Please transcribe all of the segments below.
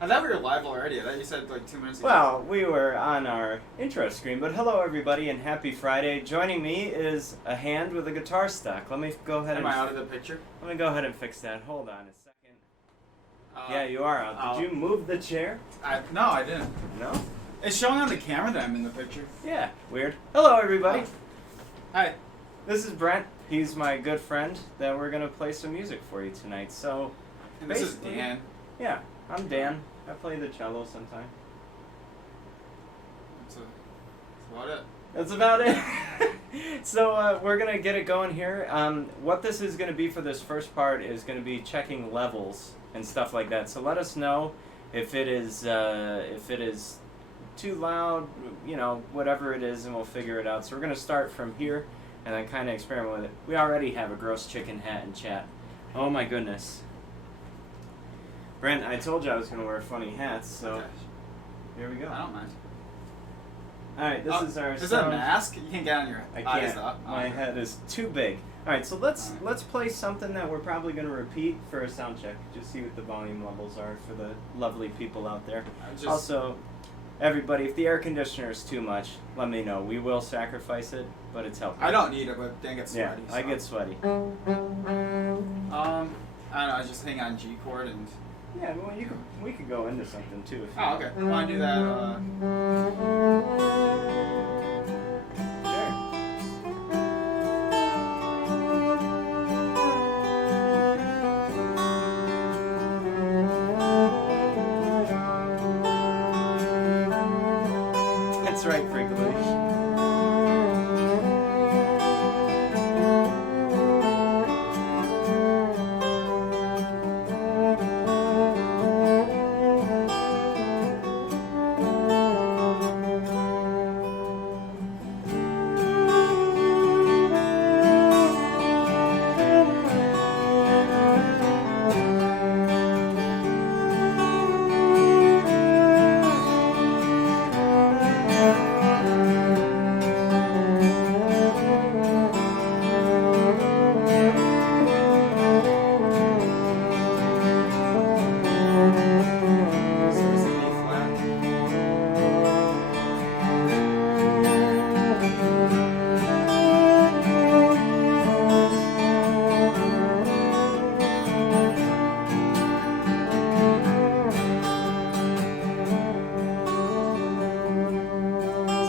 I thought we were live already. I thought you said like 2 minutes ago. Well, we were on our intro screen, but hello everybody and happy Friday. Joining me is a hand with a guitar stack. Let me go ahead Am and... I out of the picture? Let me go ahead and fix that. Hold on a second. Yeah, you are out. Did you move the chair? No, I didn't. No? It's showing on the camera that I'm in the picture. Yeah, weird. Hello everybody. Hi. This is Brent. He's my good friend that we're going to play some music for you tonight. So, And this is Dan. Yeah, I'm Dan. I play the cello sometime. That's about it. That's about it. So we're going to get it going here. What this is going to be for this first part is going to be checking levels and stuff like that. So let us know if it is too loud, you know, whatever it is, and we'll figure it out. So we're going to start from here and then kind of experiment with it. We already have a gross chicken hat in chat. Oh my goodness. Brent, I told you I was going to wear funny hats, so here we go. I don't mind. Alright, this is our Is that a mask? You can't get on your I eyes can't. though. My head is too big. Alright, so let's play something that we're probably going to repeat for a sound check. Just see what the volume levels are for the lovely people out there. Also, everybody, if the air conditioner is too much, let me know. We will sacrifice it, but it's helpful. I don't need it, but Dan gets sweaty. Yeah, I get sweaty. I don't know. I just hang on G chord and. Yeah, well, we could go into something too. If you Oh, okay. Want to do that? Sure. That's right, Friggly.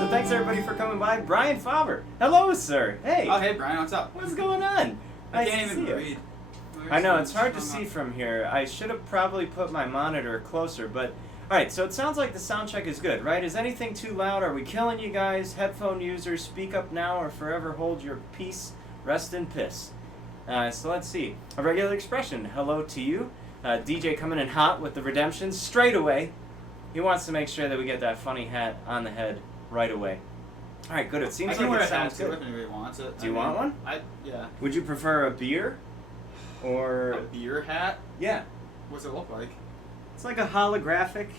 Thanks everybody for coming by. Brian Faber. Hello, sir. Hey. Oh, hey, Brian. What's up? What's going on? I Nice can't to even see you. read. I know, it's hard to see from here. I should have probably put my monitor closer, but... Alright, so it sounds like the sound check is good, right? Is anything too loud? Are we killing you guys? Headphone users, speak up now or forever hold your peace. Rest in piss. So let's see. A regular expression. Hello to you. DJ coming in hot with the redemption straight away. He wants to make sure that we get that funny hat on the head right away. Alright, good. It seems like it sounds good. If anybody wants it. Do you want one? Yeah. Would you prefer a beer? Or... A beer hat? Yeah. What's it look like? It's like a holographic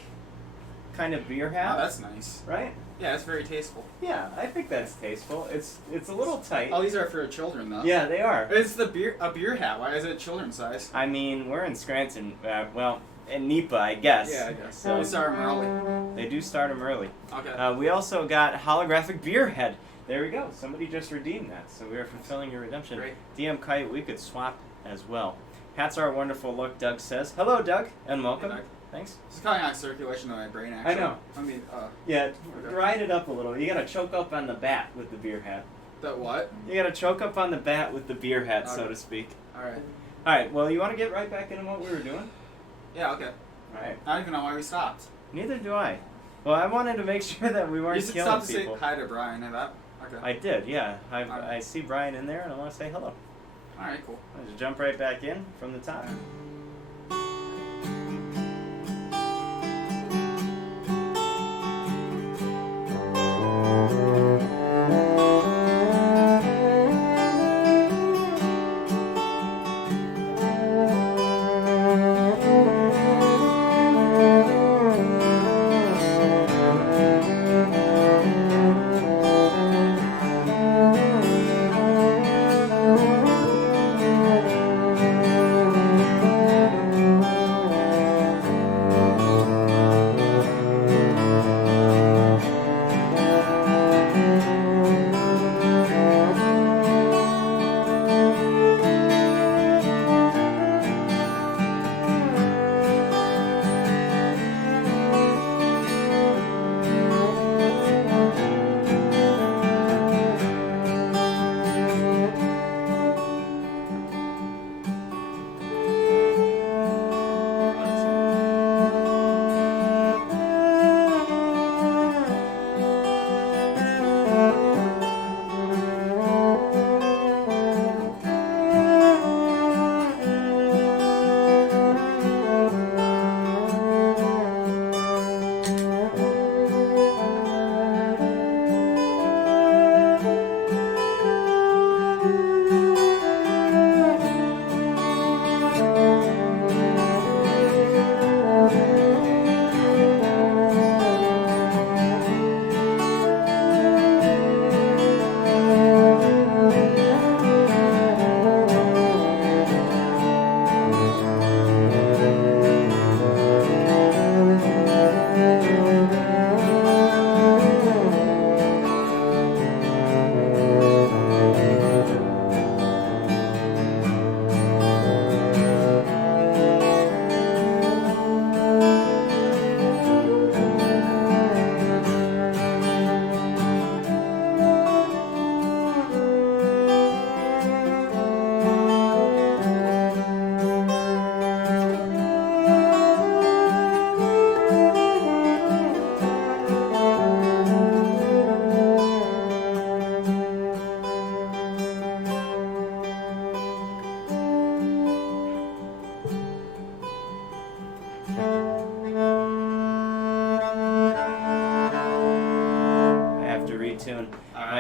kind of beer hat. Oh, that's nice. Right? Yeah, it's very tasteful. Yeah, I think that's tasteful. It's a little tight. Oh, these are for children, though. Yeah, they are. It's a beer hat. Why is it children's size? I mean, we're in Scranton. Well, in NEPA, I guess. Yeah, I guess. So we start them early. They do start them early. Okay. We also got holographic beer head. There we go. Somebody just redeemed that, so we are fulfilling your redemption. Great. DM Kite, we could swap as well. Hats are a wonderful look, Doug says. Hello, Doug, and welcome. Hey, Doug. Thanks. It's kind of out of circulation in my brain, actually. I know. I mean, Yeah, Okay. ride it up a little. You gotta choke up on the bat with the beer hat. the what? You gotta choke up on the bat with the beer hat, so Okay. to speak. Alright. Alright, well, you want to get right back into what we were doing? Yeah, okay. Alright. I don't even know why we stopped. Neither do I. Well, I wanted to make sure that we weren't You should killing stop to people. say hi to Brian and that. Okay. I did, yeah. Alright. I see Brian in there, and I want to say hello. Alright, cool. I'll just jump right back in from the top.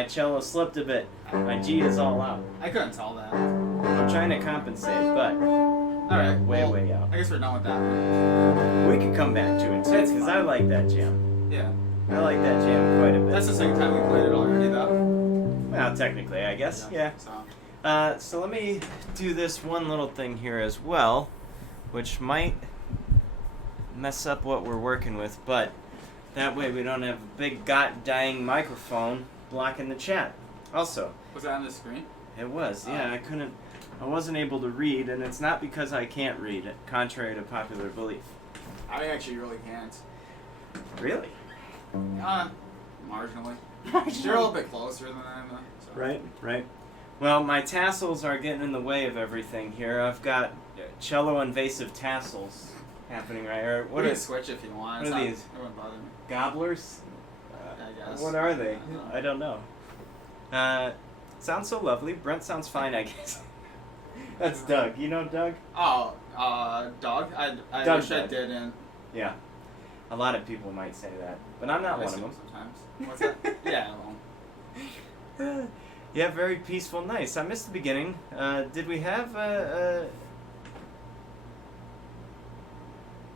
my cello slipped a bit. My G is all out. I couldn't tell that. I'm trying to compensate, but Alright, way out. I guess we're done with that one. We could come back to it, because I like that jam. Yeah. I like that jam quite a bit. That's the second time we played it already, though. Well, technically, I guess. Yeah. So let me do this one little thing here as well, which might mess up what we're working with, but that way we don't have a big dying microphone blocking the chat. Also, was that on the screen? It was, yeah. I wasn't able to read, and it's not because I can't read, contrary to popular belief. I actually really can't. Really? Marginally. You're a little bit closer than I am, though. So. Right. Well, my tassels are getting in the way of everything here. I've got cello invasive tassels happening right here. What are switch if you want? What are these? It wouldn't bother me. Gobblers? I guess. What are they? I don't know. Sounds so lovely. Brent sounds fine, I guess. That's Doug. You know Doug? Oh, Doug? I Doug wish I didn't. Yeah. A lot of people might say that, but I'm not one of them. Sometimes. What's that? Yeah, well. Yeah, very peaceful, nice. I missed the beginning. Did we have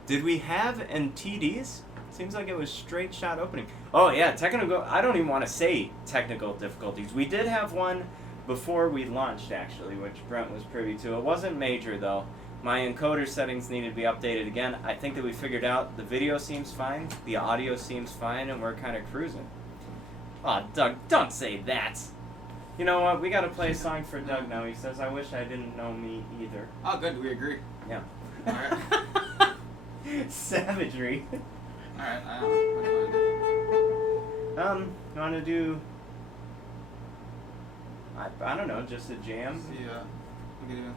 NTDs? Seems like it was straight shot opening. Oh yeah, technical. I don't even want to say technical difficulties. We did have one before we launched, actually, which Brent was privy to. It wasn't major though. My encoder settings needed to be updated again. I think that we figured out the video seems fine, the audio seems fine, and we're kind of cruising. Aw, Doug, don't say that. You know what? We gotta play a song for Doug now. He says, "I wish I didn't know me either." Oh, good. We agree. Yeah. All right. Savagery. All right. You wanna do? I don't know, just a jam. See, we could even.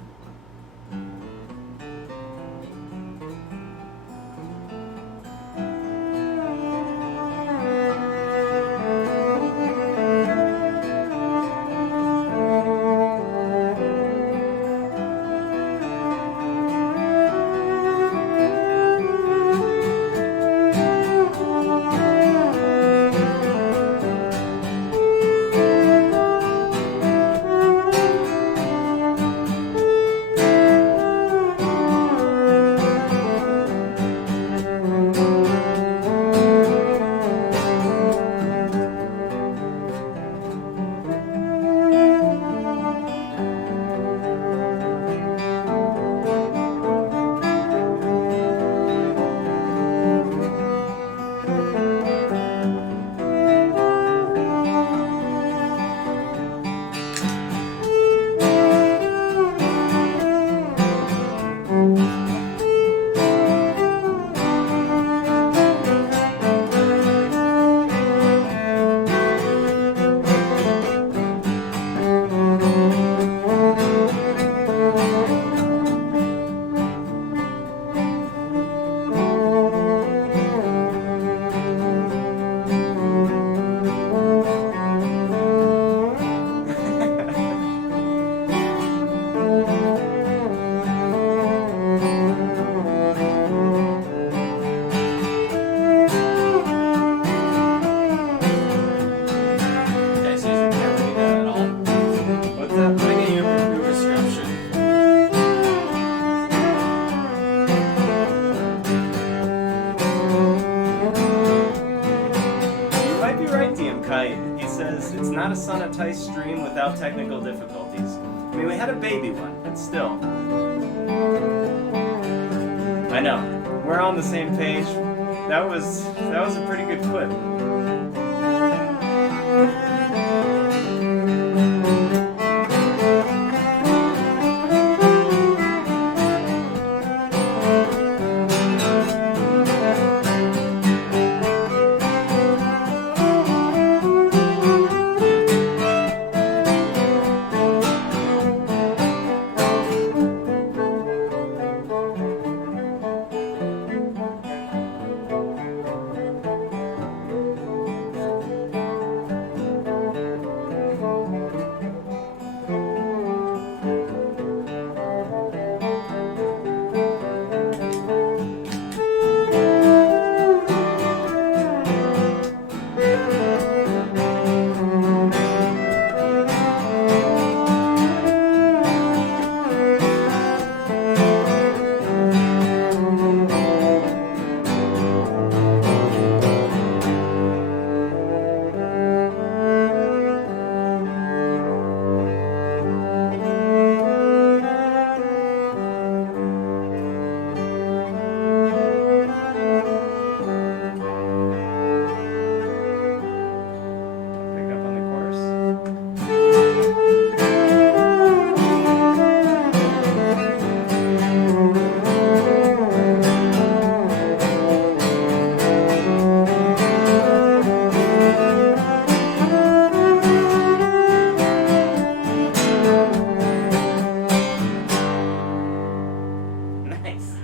He says, it's not a SonofTyse stream without technical difficulties. I mean, we had a baby one, but still. I know. We're on the same page. That was a pretty good clip. Nice.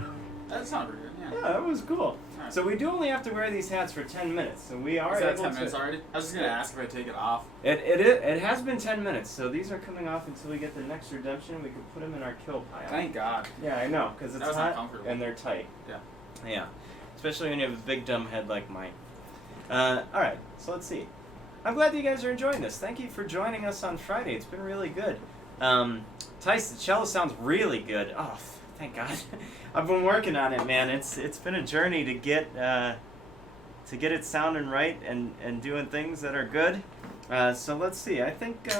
That sounded pretty good. Yeah. Yeah, that was cool. Alright. So we do only have to wear these hats for 10 minutes, so we are Is that able 10 to... minutes already? I was just gonna ask if I take it off. It has been 10 minutes, so these are coming off until we get the next redemption. We can put them in our kill pile. Thank God. Yeah, I know, because it's That was hot uncomfortable. and they're tight. Yeah. Yeah, especially when you have a big dumb head like mine. Alright, so let's see. I'm glad that you guys are enjoying this. Thank you for joining us on Friday. It's been really good. Tyse, the cello sounds really good. Oh, thank God. I've been working on it, man. It's been a journey to get it sounding right and doing things that are good. So let's see. I think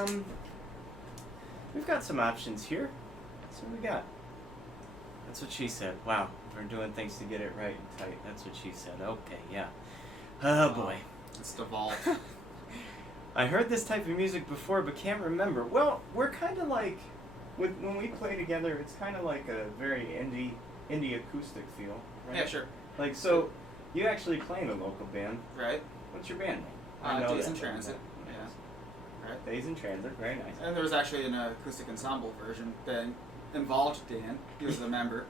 we've got some options here. That's what we got. That's what she said. Wow, we're doing things to get it right and tight. That's what she said. Okay, yeah. Oh boy. It's devolved. I heard this type of music before, but can't remember. Well, we're kind of like, when we play together, it's kind of like a very indie acoustic feel, right? Yeah, sure. Like, so, you actually play in a local band. Right? What's your band name? I know Days that in one. Transit. Nice. Yeah. Right. Days in Transit, very nice. And there was actually an acoustic ensemble version that involved Dan. He was the member.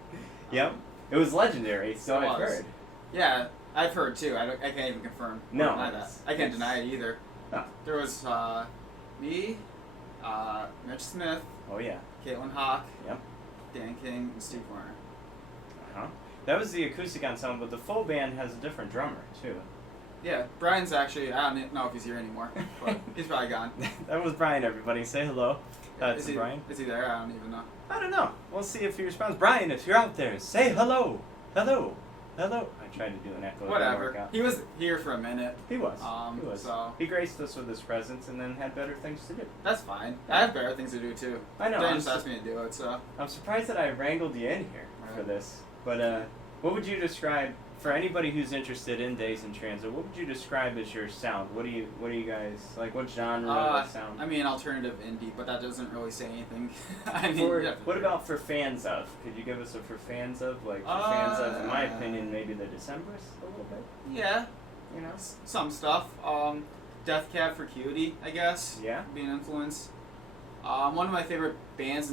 Yep. It was legendary, so It I've was. heard. Yeah, I've heard too. I can't even confirm or No, deny that. it's- I can't it's- deny it either. Oh. There was me, Mitch Smith, Oh, yeah. Caitlin Hawk, Yep. Dan King, and Steve Warner. Uh-huh. That was the acoustic ensemble, but the full band has a different drummer, too. Yeah, Brian's actually, I don't know if he's here anymore, but he's probably gone. That was Brian, everybody. Say hello. Is To he, Brian. Is he there? I don't even know. I don't know. We'll see if he responds. Brian, if you're out there, say hello. Hello. Hello. I tried to do an echo. It didn't work Whatever. out. He was here for a minute. He was. Um, He was. so- He graced us with his presence and then had better things to do. That's fine. I have better things to do too. I know. Dan I'm, just asked me to do it, so. I'm surprised that I wrangled you in here for Right. this. But what would you describe, for anybody who's interested in Days in Transit, what would you describe as your sound? What do you guys, like, what genre of sound? I mean, alternative indie, but that doesn't really say anything. I mean, For, yeah, what about for fans of? Could you give us a for fans of? Like, for fans of, in my opinion, maybe the Decemberists a little bit? Yeah, You know? some stuff. Death Cab for Cutie, I guess. Yeah? Be an influence. One of my favorite bands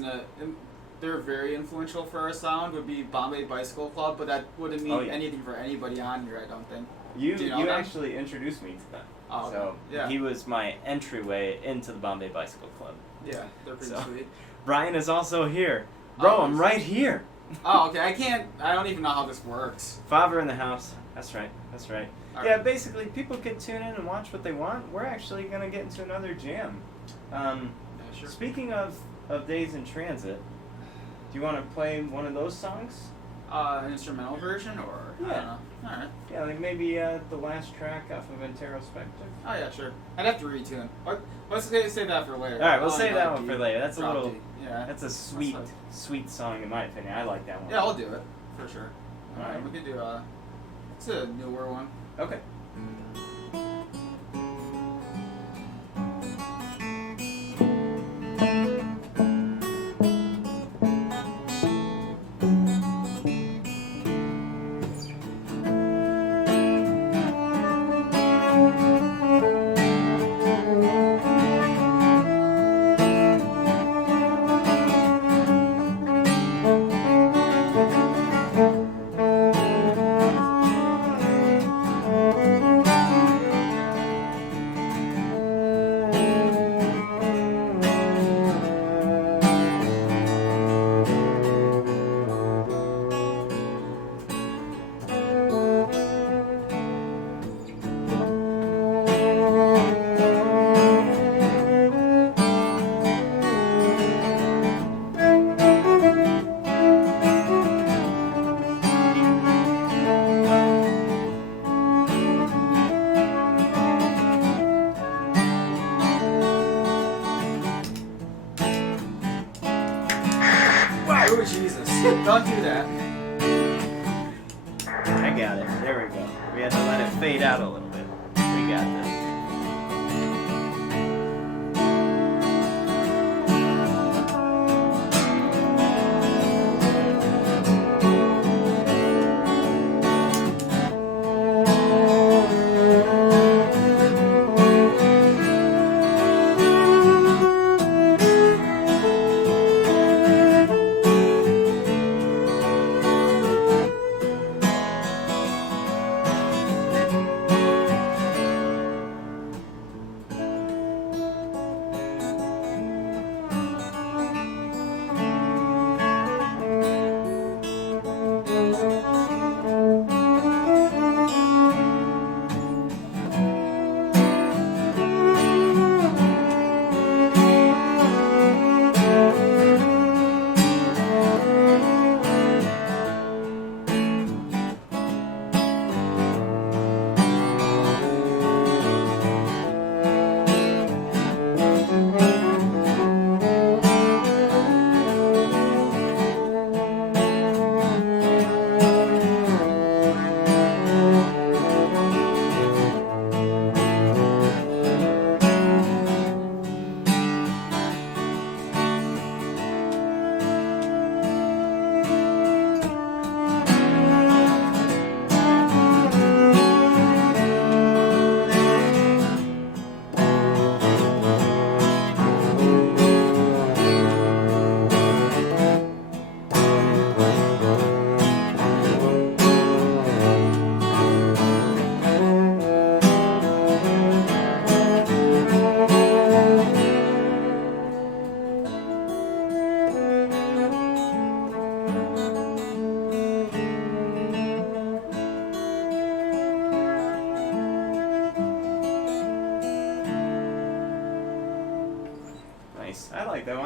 they're very influential for our sound would be Bombay Bicycle Club, but that wouldn't mean Oh, yeah. anything for anybody on here, I don't think. You Do you know them? actually introduced me to them. Oh, So okay. Yeah. he was my entryway into the Bombay Bicycle Club. Yeah, they're pretty So- sweet. Brian is also here. Bro, Oh, I'm right here. Oh, okay. I don't even know how this works. Father in the house. That's right. That's right. All Yeah, right. basically, people can tune in and watch what they want. We're actually going to get into another jam. Yeah, sure. Speaking of Days in Transit, do you want to play one of those songs? An instrumental version, or I Yeah. don't know. All right. Yeah, like maybe the last track off of Anterospective. Oh yeah, sure. I'd have to retune. Let's say that for later. All right, we'll Oh, save no, that one D, for later. That's a drop little. D. Yeah. That's a sweet, fine. sweet song in my opinion. I like that one. Yeah, I'll do it for sure. All All right, right. we could do it's a newer one. Okay. Oh Jesus! Don't do that. I got it. There we go. We had to let it fade out a little bit. We got this.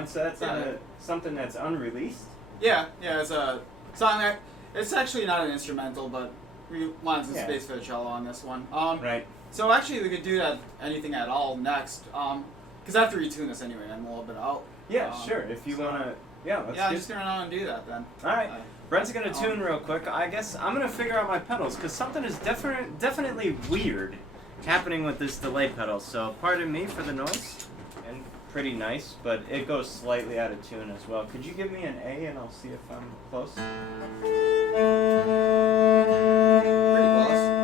so that's something that's unreleased? Yeah, it's a song that it's actually not an instrumental, but we wanted some space for the cello on this one. Right. So actually, we could do that anything at all next. Because I have to retune this anyway. I'm a little bit out. Yeah, sure. If you wanna, let's I'm just gonna run and do that then. All right. Brent's gonna tune real quick. I guess I'm gonna figure out my pedals because something is definitely weird happening with this delay pedal. So pardon me for the noise. And pretty nice, but it goes slightly out of tune as well. Could you give me an A and I'll see if I'm close? Pretty close.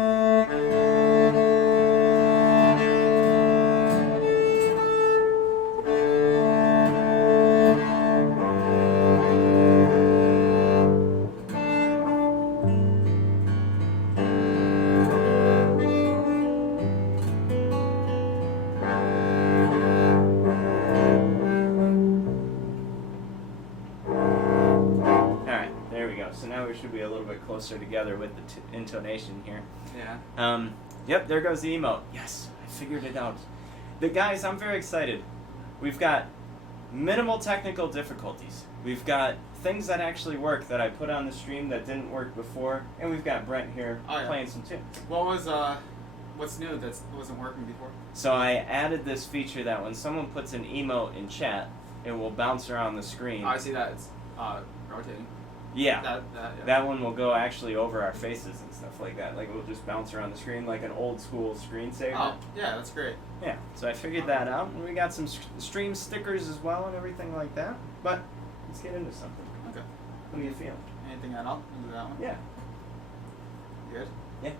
Should be a little bit closer together with the intonation here. Yeah. Yep, there goes the emote. Yes, I figured it out. The guys, I'm very excited. We've got minimal technical difficulties. We've got things that actually work that I put on the stream that didn't work before, and we've got Brent here playing some tunes. What's new that wasn't working before? So I added this feature that when someone puts an emote in chat, it will bounce around the screen. Oh, I see that. It's rotating. Yeah. That one will go actually over our faces and stuff like that. Like it will just bounce around the screen like an old school screensaver. Oh, yeah, that's great. Yeah, so I figured that out. And we got some stream stickers as well and everything like that. But let's get into something. Okay. What do you feel? Anything at all? Into that one? Yeah. Good? Yeah.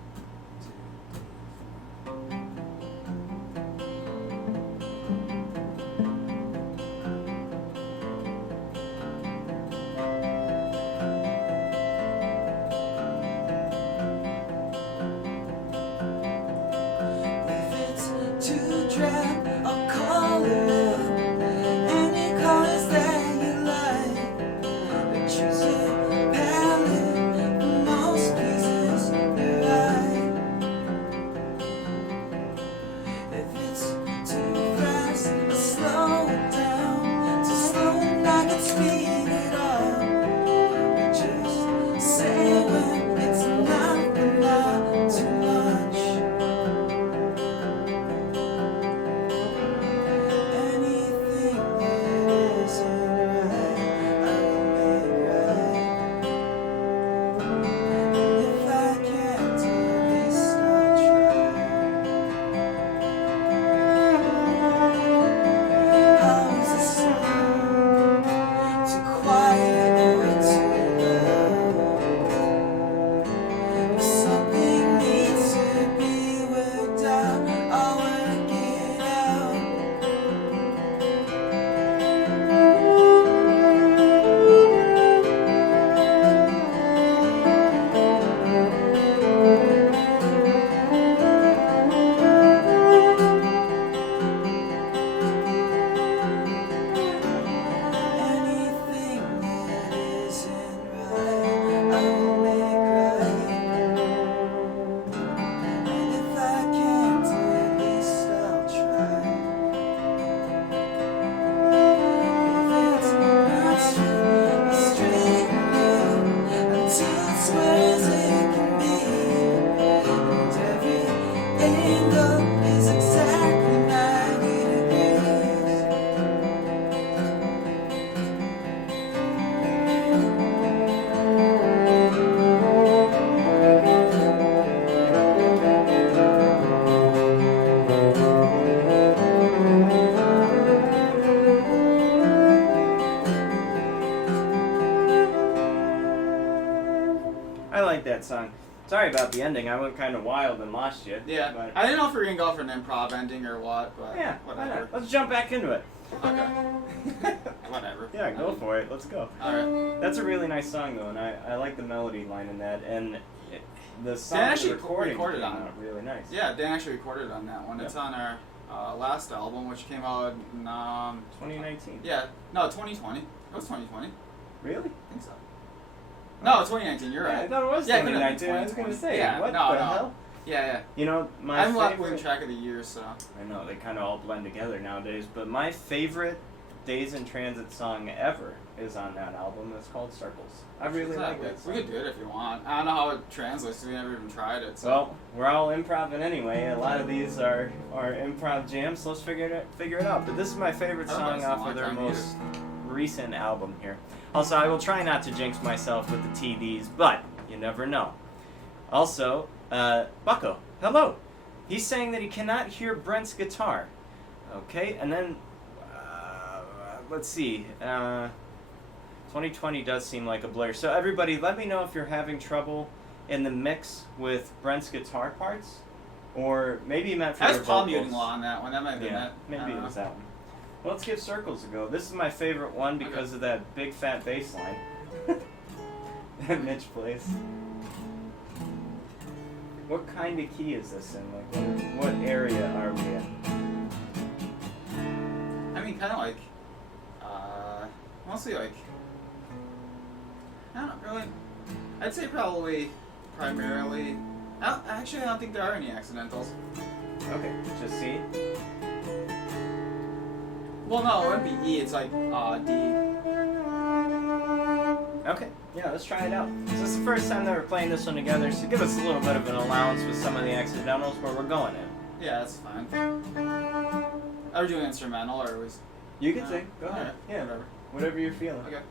That song. Sorry about the ending. I went kind of wild and lost you. Yeah. But I didn't know if we were going to go for an improv ending or what, but yeah, whatever. Let's jump back into it. Okay. Whatever. Yeah, go for it. Let's go. Alright. That's a really nice song, though, and I like the melody line in that. And the song Dan actually recorded on out really nice. Yeah, Dan actually recorded on that one. Yep. It's on our last album, which came out in 2019. Yeah. No, 2020. It was 2020. Really? I think so. No, 2019. You're right. I thought it was 2019. I was going to say, what the hell? Yeah. You know, my I'm favorite... losing track of the years, so... I know, they kind of all blend together nowadays, but my favorite Days in Transit song ever is on that album. It's called Circles. I really like that song. We could do it if you want. I don't know how it translates. We never even tried it. So. Well, we're all improv anyway. A lot of these are improv jams, so let's figure it out. But this is my favorite song off of their most recent album here. Also, I will try not to jinx myself with the TDs, but you never know. Also, Bucko, hello. He's saying that he cannot hear Brent's guitar. Okay, and then, let's see. 2020 does seem like a blur. So everybody, let me know if you're having trouble in the mix with Brent's guitar parts, or maybe you meant for your vocals. I was palm muting law on that one. That might have been that. Maybe it was that one. Well, let's give Circles a go. This is my favorite one because of that big fat bass line that Mitch plays. What kind of key is this in? Like, what area are we in? I mean, kind of like, mostly like, I don't know, really. I'd say probably, primarily. Actually, I don't think there are any accidentals. Okay, just C. Well, no, it wouldn't be E. It's like D. Okay, yeah, let's try it out. So this is the first time that we're playing this one together, so give us a little bit of an allowance with some of the accidentals where we're going in. Yeah, that's fine. Are we doing instrumental or was? You can sing. Go ahead. Right. Yeah, Whatever. Whatever you're feeling. Okay.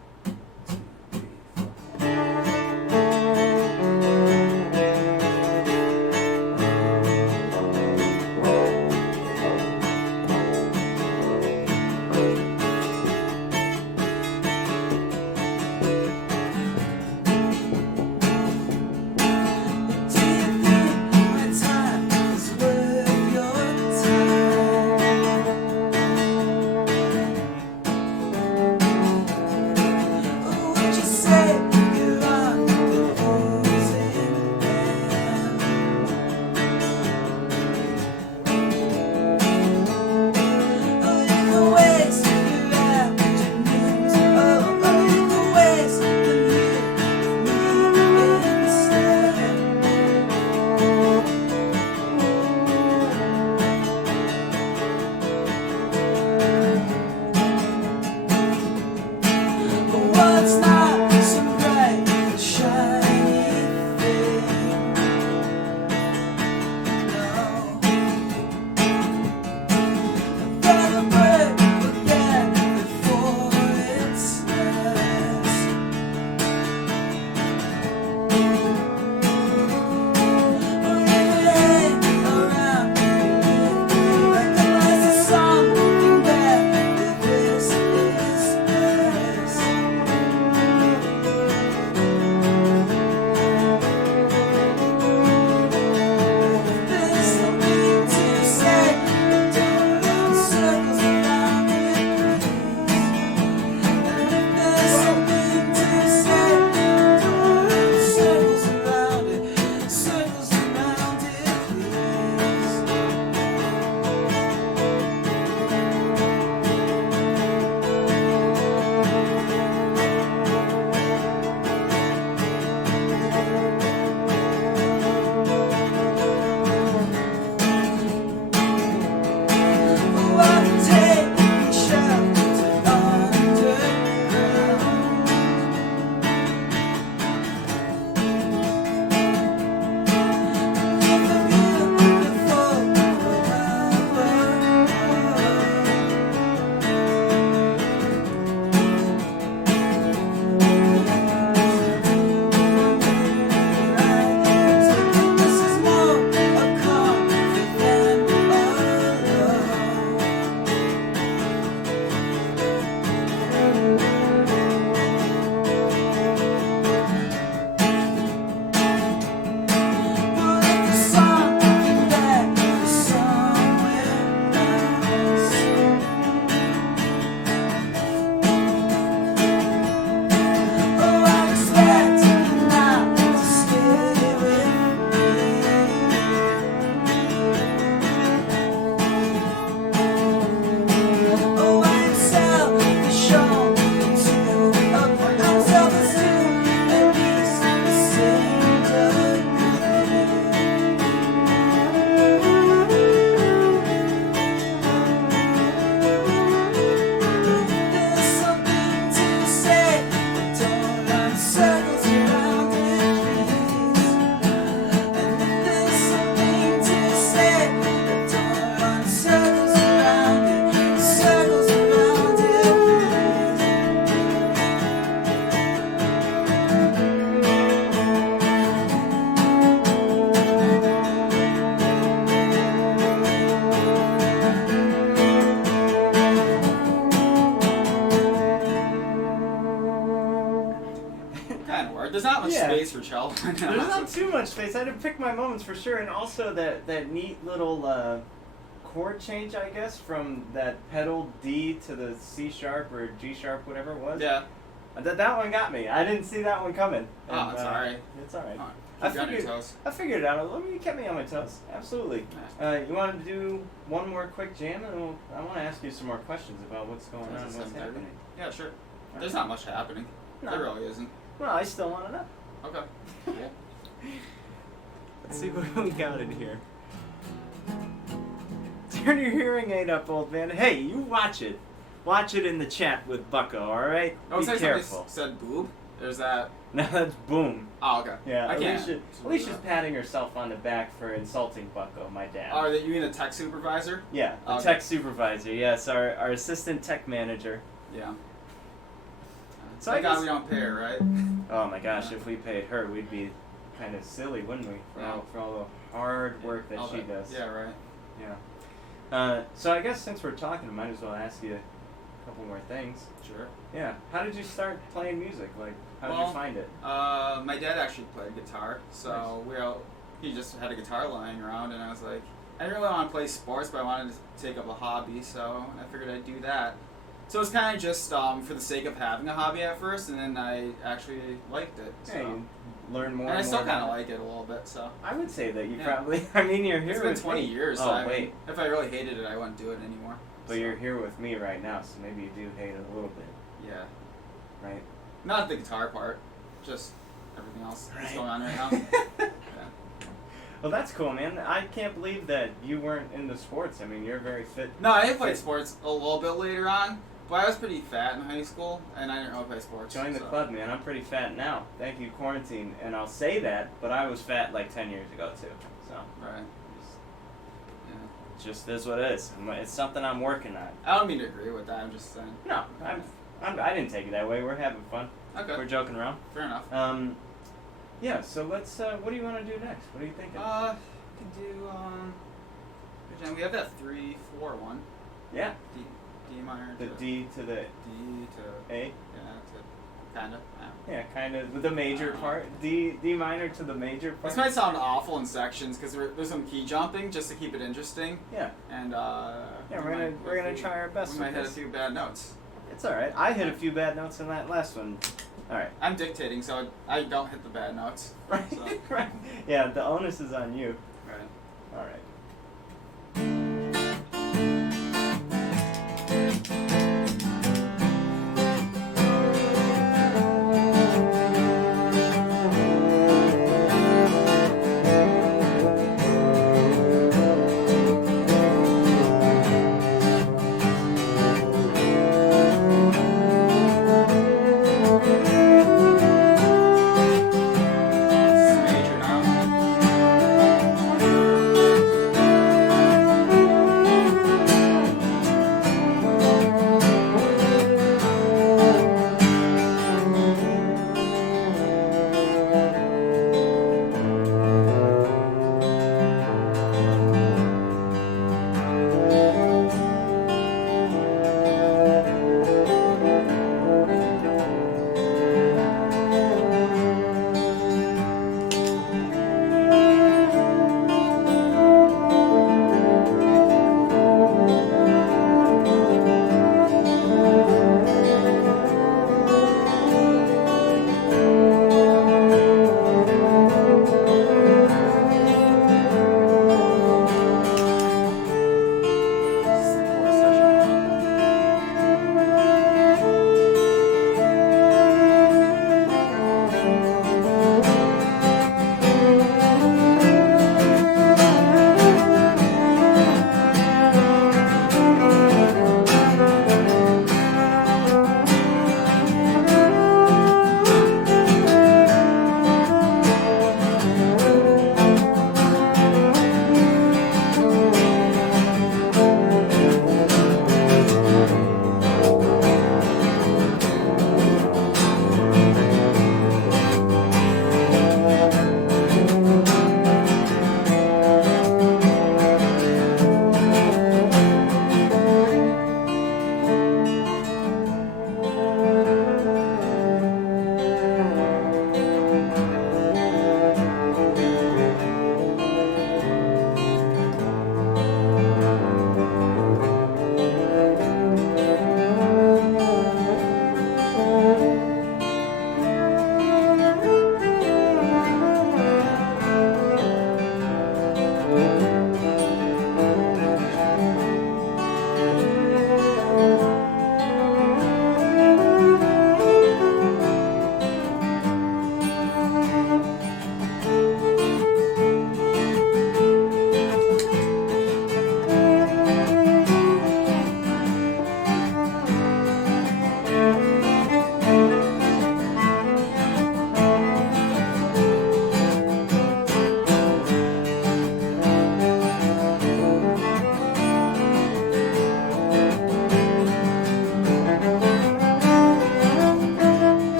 There's not much Yeah. space for cello. There's not too much space. I had to pick my moments for sure, and also that neat little chord change, I guess, from that pedal D to the C sharp or G sharp, whatever it was. Yeah. That one got me. I didn't see that one coming. Oh, it's alright. It's alright. I figured it out. You kept me on my toes. Absolutely. You wanted to do one more quick jam, and I want to ask you some more questions about what's going on and what's happening. Yeah, sure. There's not much happening. No. There really isn't. Well, I still want to know. Okay. Yeah. Let's see what we got in here. Turn your hearing aid up, old man. Hey, you watch it. Watch it in the chat with Bucko, alright? Be careful. Said boob? There's that. No, that's boom. Oh, okay. Yeah, I can't. Alicia's patting herself on the back for insulting Bucko, my dad. Oh, you mean the tech supervisor? Yeah, the tech supervisor, yes, our assistant tech manager. Yeah. So Thank God we don't pay her, right? Oh my gosh, if we paid her, we'd be kind of silly, wouldn't we? For all the hard work that she does. Yeah, right. Yeah. So I guess since we're talking, I might as well ask you a couple more things. Sure. Yeah. How did you start playing music? Like, how did you find it? My dad actually played guitar, so he just had a guitar lying around, and I was like, I didn't really want to play sports, but I wanted to take up a hobby, so I figured I'd do that. So it was kind of just for the sake of having a hobby at first, and then I actually liked it. So. Yeah, you learn more. And I still kind of like it a little bit. So I would say that you probably. I mean, you're here. It's been 20 years. Oh, so wait. If I really hated it, I wouldn't do it anymore. But you're here with me right now, so maybe you do hate it a little bit. Yeah. Right. Not the guitar part, just everything else that's going on right now. Yeah. Well, that's cool, man. I can't believe that you weren't into sports. I mean, you're very fit. No, I played sports a little bit later on, but I was pretty fat in high school, and I didn't really play sports. Join the club, man. I'm pretty fat now. Thank you, quarantine. And I'll say that, but I was fat like 10 years ago, too. So. Right. It just is what it is. It's something I'm working on. I don't mean to agree with that. I'm just saying. No, I didn't take it that way. We're having fun. Okay. We're joking around. Fair enough. Yeah. So let's. What do you want to do next? What are you thinking? We could do we have that 3/4 one. Yeah. D minor. The D to the D to A. Yeah. To kind of. Yeah, kind of the major part. D minor to the major part. This might sound awful in sections because there's some key jumping just to keep it interesting. Yeah. And yeah, we're gonna try our best. We might hit a few bad notes. It's all right. I hit a few bad notes in that last one. All right. I'm dictating, so I don't hit the bad notes. Right. So. Right. Yeah, the onus is on you. Right. All right.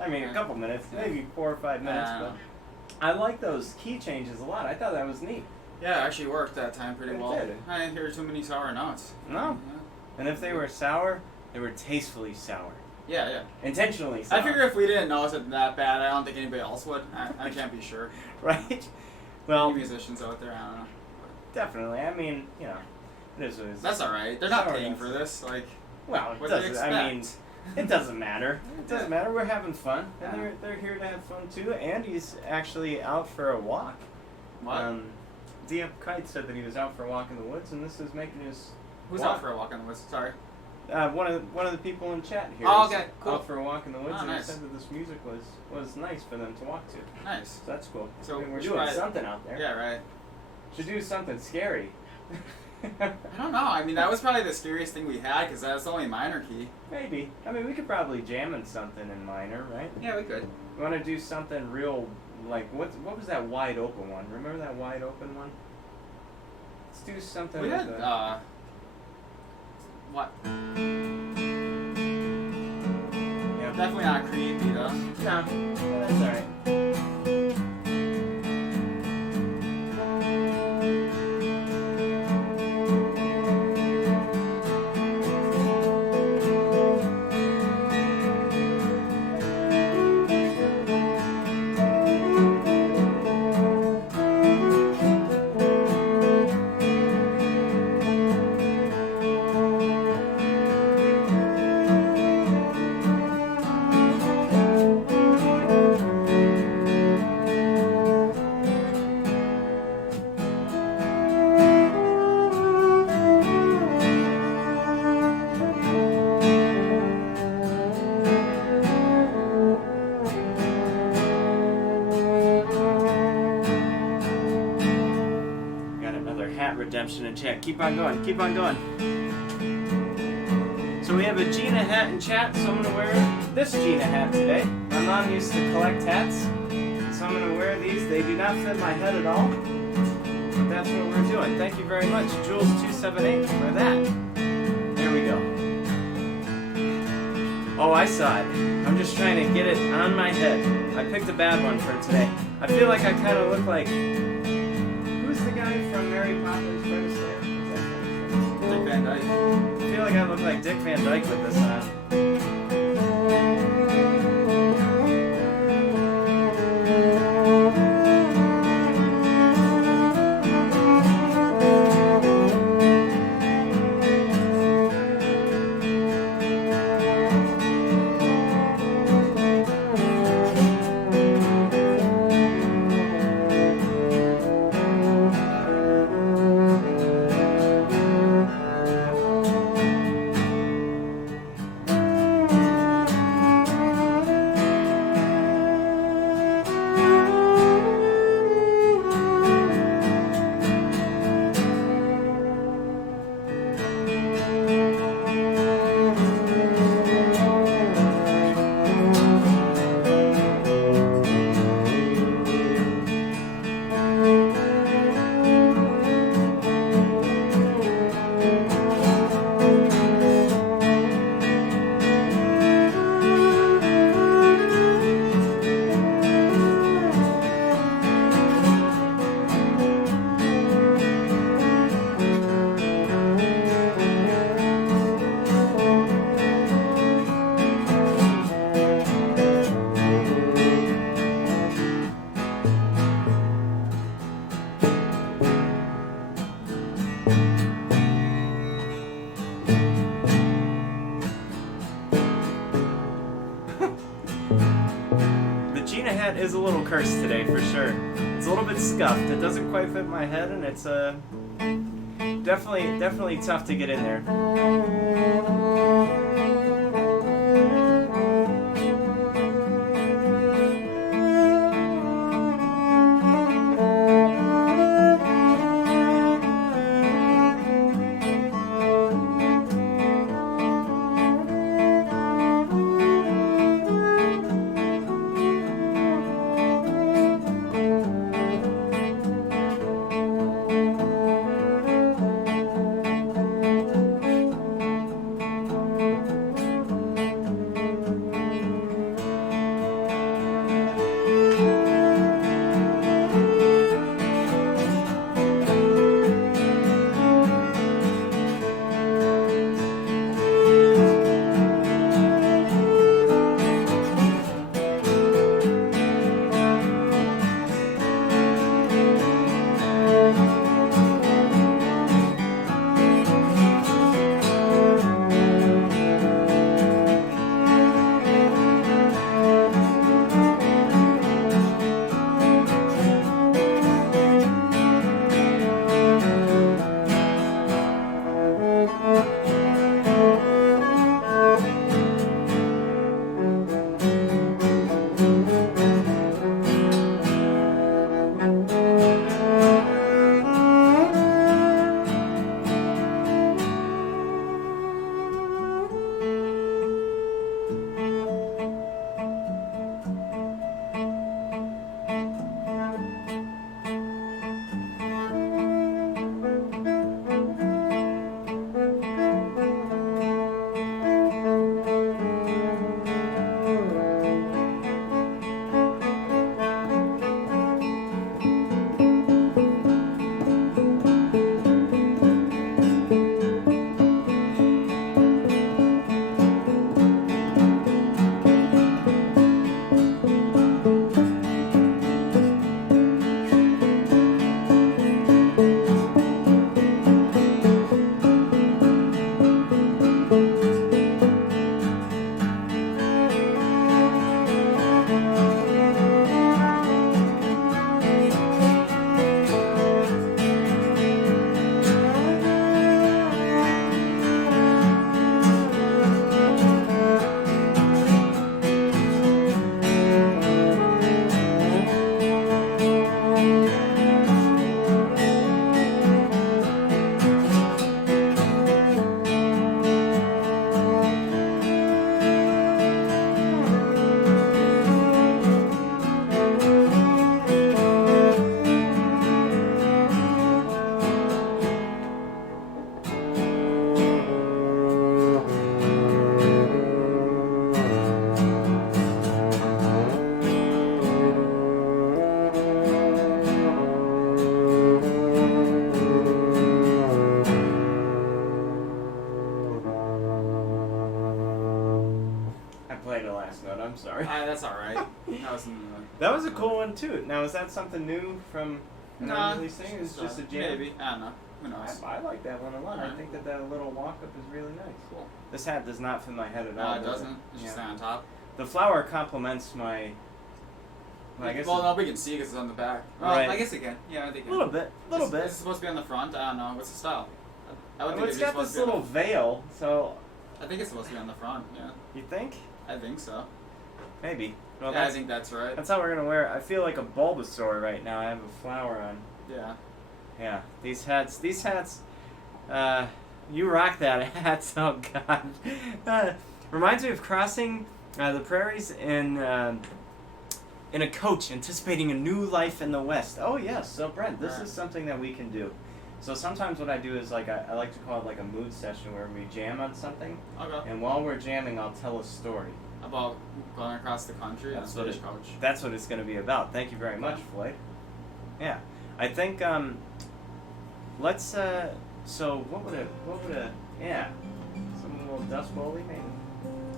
I mean, a couple minutes, maybe 4 or 5 minutes, but I like those key changes a lot. I thought that was neat. Yeah, it actually worked that time pretty It well. did. I didn't hear too many sour notes. No. Yeah. And if they were sour, they were tastefully sour. Yeah, yeah. Intentionally sour. I figure if we didn't notice it that bad, I don't think anybody else would. I can't be sure. Right? Well, Any musicians out there, I don't know. definitely. I mean, you know, it is what it is. That's alright. They're not Sour paying notes. for this. Like, Well, it what do you doesn't. I mean, expect? it doesn't matter. It doesn't matter. We're having fun, and Yeah. they're here to have fun too. Andy's actually out for a walk. What? DM Kite said that he was out for a walk in the woods, and this is making his. Who's walk. out for a walk in the woods? Sorry. One of the people in chat here. Oh, is okay, cool. Out for a walk in the woods, Oh, and nice. he said that this music was nice for them to walk to. Nice. So that's cool. So I mean, we're we should doing probably- something out there. Yeah, right. Should do something scary. I don't know. I mean, that was probably the scariest thing we had because that's only minor key. Maybe. I mean, we could probably jam in something in minor, right? Yeah, we could. We want to do something real, like what was that wide open one? Remember that wide open one? Let's do something. We with had, the- what? Yeah. Definitely not creepy, though. No, that's all right. Got another hat redemption in chat. Keep on going. Keep on going. So we have a Gina hat in chat, so I'm gonna wear this Gina hat today. My mom used to collect hats, so I'm gonna wear these. They do not fit my head at all, but that's what we're doing. Thank you very much, Jules278, for that. There we go. Oh, I saw it. I'm just trying to get it on my head. I picked a bad one for today. I feel like I kind of look like... Who's the guy from Mary Poppins? Fred Astaire? Dick Van Dyke. I feel like I look like Dick Van Dyke with this on. The Gina hat is a little cursed today, for sure. It's a little bit scuffed. It doesn't quite fit my head, and it's definitely tough to get in there. alright. That was a cool one too. Now, is that something new from an Nah, unreleased thing? Is it just a jam? Maybe. I don't know. Who knows? I like that one a lot. I Alright. think that little walk-up is really nice. Cool. This hat does not fit my head at all. No, it doesn't. It's just on top. The flower complements my... Well, I guess well, nobody can see because it's on the back. Well, Right. I guess it can. Yeah, I think it a little bit. Is it supposed to be on the front? I don't know. What's the style? I would Well, think it's it'd be got supposed this to be little veil, so... I think it's supposed to be on the front, yeah. You think? I think so. Maybe. Well, Yeah, I think that's right. that's how we're gonna wear it. I feel like a Bulbasaur right now. I have a flower on. Yeah. Yeah, these hats, you rock that hat, oh god. Reminds me of crossing the prairies in a coach, anticipating a new life in the West. Oh yes, so Brent, this is something that we can do. So sometimes what I do is like, I like to call it like a mood session where we jam on something, Okay. and while we're jamming, I'll tell a story. About going across the country on a That's what stagecoach. That's what it's going to be about. Thank you very much, Floyd. Yeah, I think let's so what would yeah, some little Dust Bowly maybe.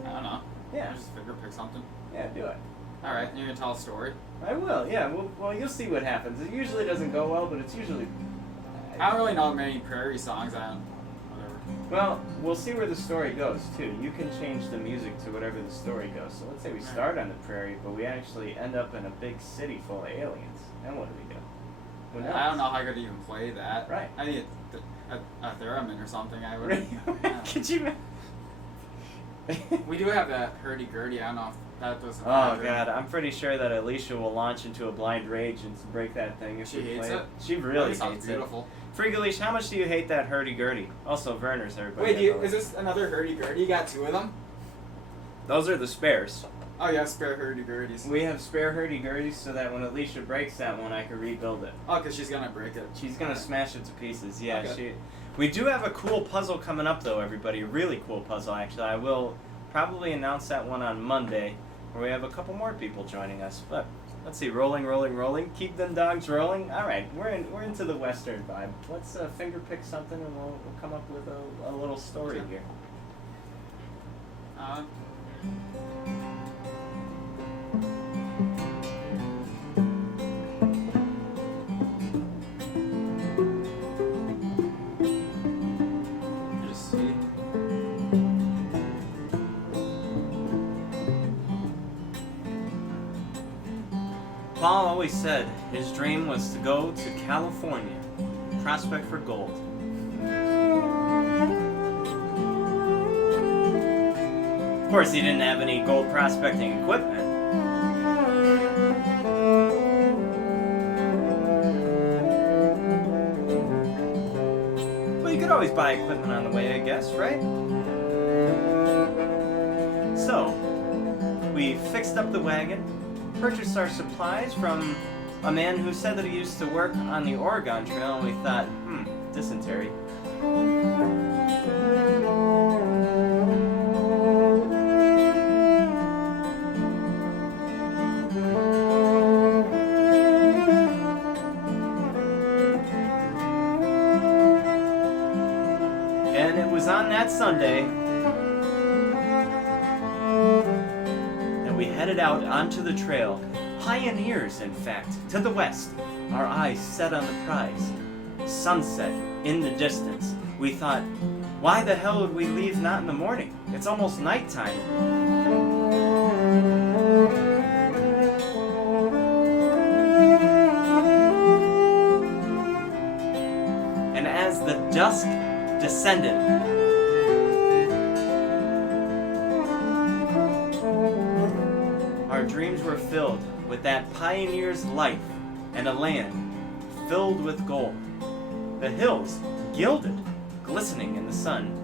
I don't know. Yeah, Just figure pick something. yeah, do it. Alright, you're gonna tell a story. I will. Yeah, well, you'll see what happens. It usually doesn't go well, but it's usually. I don't really know many prairie songs. Whatever. Well, we'll see where the story goes too. You can change the music to whatever the story goes. So let's say we start on the prairie, but we actually end up in a big city full of aliens. Then what do we do? Who knows? I don't know how I could even play that. Right. I need a theremin or something. I would. Could you? We do have that hurdy-gurdy. I don't know if that doesn't. Oh god, I'm pretty sure that Alicia will launch into a blind rage and break that thing if She we hates play it? She really sounds hates beautiful. it. Freak Alicia, how much do you hate that hurdy-gurdy? Also, Werner's everybody. Wait, is this another hurdy-gurdy? You got two of them? Those are the spares. Oh, yeah, spare hurdy-gurdies. We have spare hurdy-gurdies so that when Alicia breaks that one, I can rebuild it. Oh, because she's gonna break it. She's gonna smash it to pieces. Yeah, Okay. We do have a cool puzzle coming up, though, everybody. A really cool puzzle, actually. I will probably announce that one on Monday, where we have a couple more people joining us. But let's see, rolling, rolling, rolling. Keep them dogs rolling. All right, we're into the Western vibe. Let's finger pick something, and we'll come up with a little story here. Just see. Paul always said his dream was to go to California, prospect for gold. Of course, he didn't have any gold prospecting equipment. Well, you could always buy equipment on the way, I guess, right? So, we fixed up the wagon, purchased our supplies from a man who said that he used to work on the Oregon Trail, and we thought, dysentery. And it was on that Sunday that we headed out onto the trail. Pioneers, in fact, to the west. Our eyes set on the prize. Sunset in the distance. We thought, why the hell would we leave not in the morning? It's almost nighttime. And as the dusk descended, our dreams were filled with that pioneer's life and a land filled with gold. The hills gilded, glistening in the sun.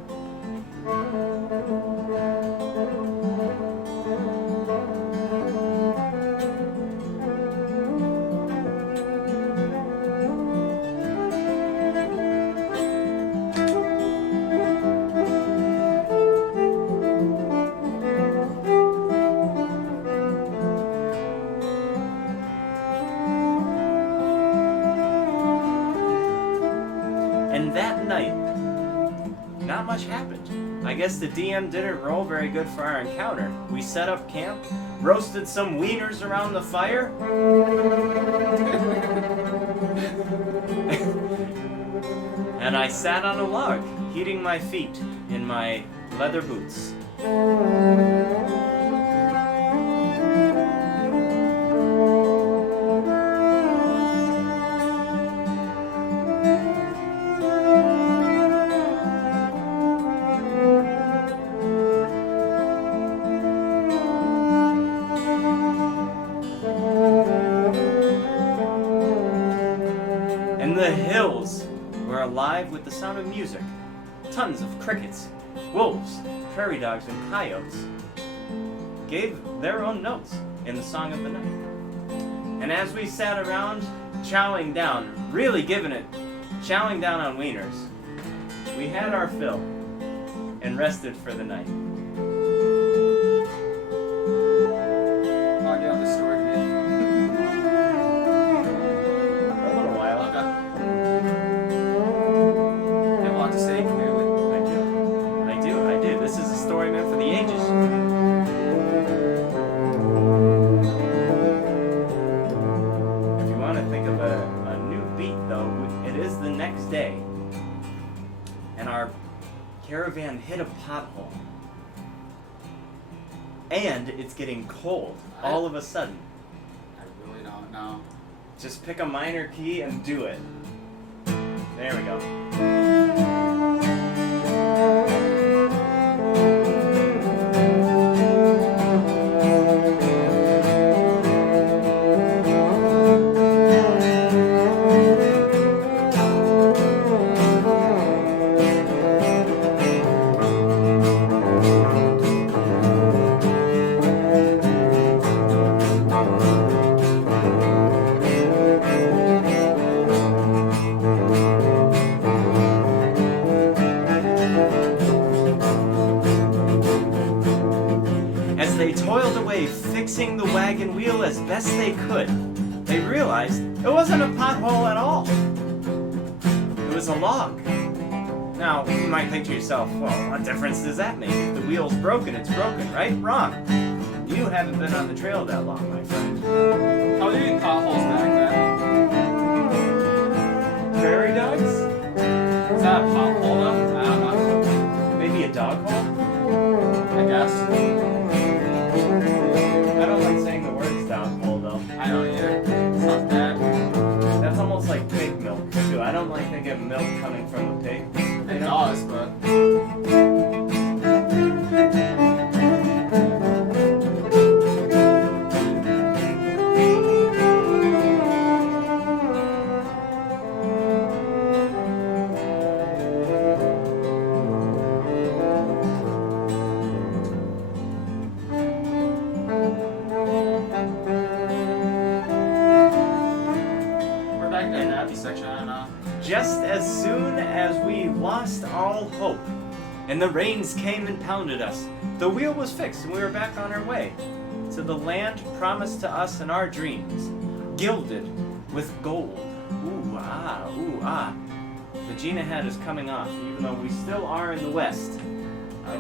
And that night, not much happened. I guess the DM didn't roll very good for our encounter. We set up camp, roasted some wieners around the fire, and I sat on a log, heating my feet in my leather boots. The hills were alive with the sound of music. Tons of crickets, wolves, prairie dogs, and coyotes gave their own notes in the song of the night. And as we sat around, chowing down, really giving it, chowing down on wieners, we had our fill and rested for the night. I'll get on the story again. Day, and our caravan hit a pothole, and it's getting cold all of a sudden. I really don't know. Just pick a minor key and do it. There we go. Fixing the wagon wheel as best they could, they realized it wasn't a pothole at all. It was a log. Now, you might think to yourself, well, what difference does that make? If the wheel's broken, it's broken, right? Wrong. You haven't been on the trail that long, my friend. How were you in potholes back then? Prairie dogs? Is that a pothole though? I don't know. Maybe a dog hole? I guess. I don't like saying the word dog hole though. I don't either. Sounds bad. That's almost like pig milk too. I don't like thinking of milk coming from a pig. It does, but... Just as soon as we lost all hope and the rains came and pounded us, the wheel was fixed and we were back on our way to the land promised to us in our dreams, gilded with gold. Ooh, ah, ooh, ah. The Gina hat is coming off, even though we still are in the west. I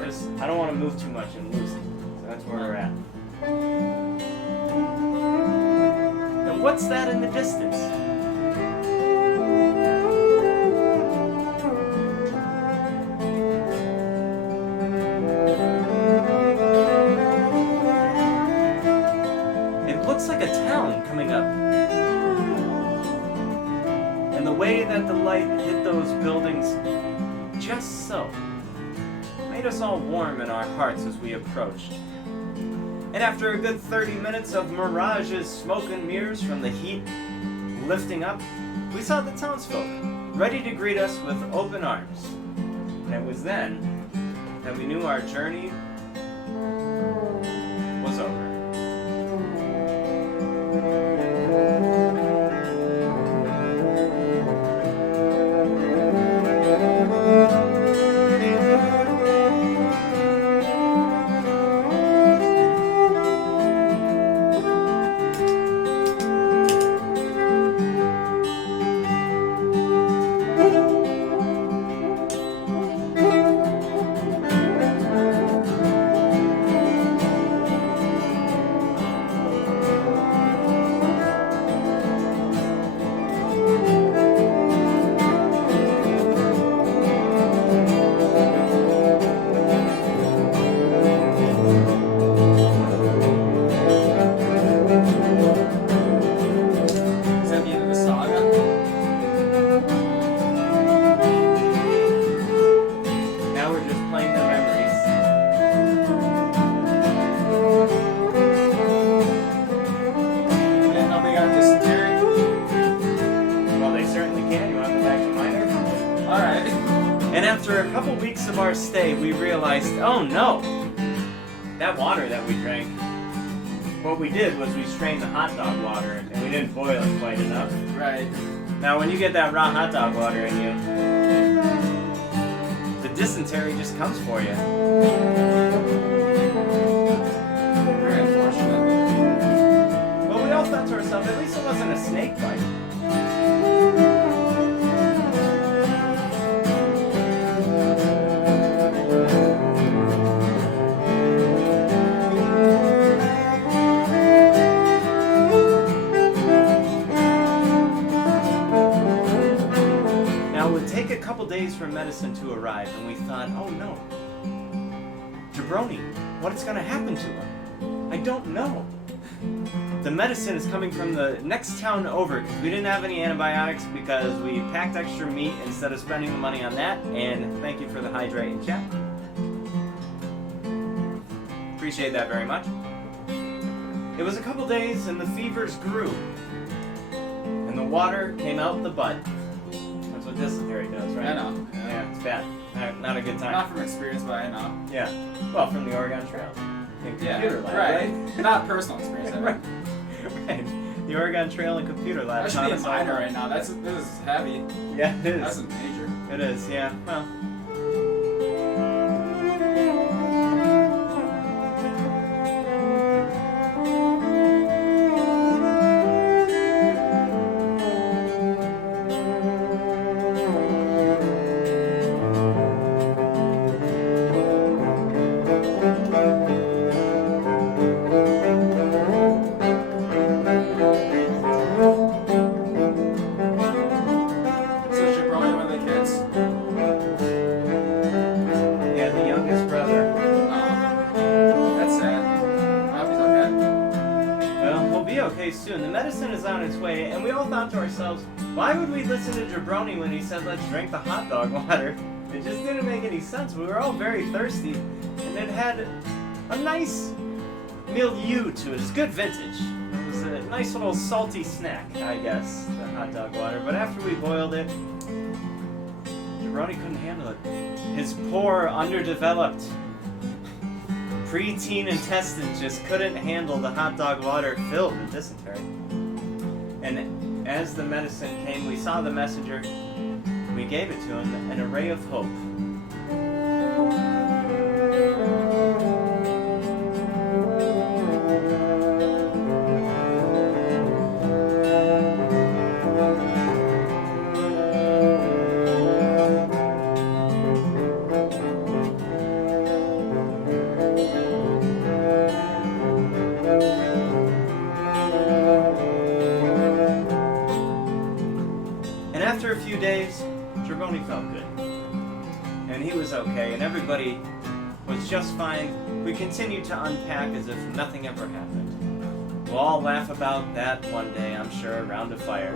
don't want to move too much and lose it. So that's where we're at. And what's that in the distance? Looks like a town coming up. And the way that the light hit those buildings just so made us all warm in our hearts as we approached. And after a good 30 minutes of mirages, smoke and mirrors from the heat lifting up, we saw the townsfolk ready to greet us with open arms. And it was then that we knew our journey was over. have dysentery? Well, they certainly can. You want to go back to minor? Alright. And after a couple weeks of our stay, we realized, oh no, that water that we drank, what we did was we strained the hot dog water and we didn't boil it quite enough. Right. Now when you get that raw hot dog water in you, the dysentery just comes for you. Very unfortunate. Well, we all thought to ourselves, at least it wasn't a snake bite. Days for medicine to arrive, and we thought, oh no, Jabroni, what's going to happen to him? I don't know. The medicine is coming from the next town over because we didn't have any antibiotics because we packed extra meat instead of spending the money on that. And thank you for the hydrate in chat. Appreciate that very much. It was a couple days and the fevers grew and the water came out the butt. Dysentery does, right? I know. Yeah, it's bad. Not a good time. Not from experience, but I know. Yeah. Well, from the Oregon Trail. Computer lab, right. Not personal experience. Right. Right. The Oregon Trail and computer lab. That should be a minor right now. This is heavy. Yeah, it is. That's a major. It is, yeah. Well. Soon. The medicine is on its way, and we all thought to ourselves, why would we listen to Jabroni when he said let's drink the hot dog water? It just didn't make any sense. We were all very thirsty, and it had a nice milieu to it. It's good vintage. It was a nice little salty snack, I guess, the hot dog water. But after we boiled it, Jabroni couldn't handle it. His poor, underdeveloped preteen intestines just couldn't handle the hot dog water filled with dysentery. And as the medicine came, we saw the messenger, we gave it to him, an array of hope. After a few days, Jabroni felt good. And he was okay, and everybody was just fine. We continued to unpack as if nothing ever happened. We'll all laugh about that one day, I'm sure, around a fire.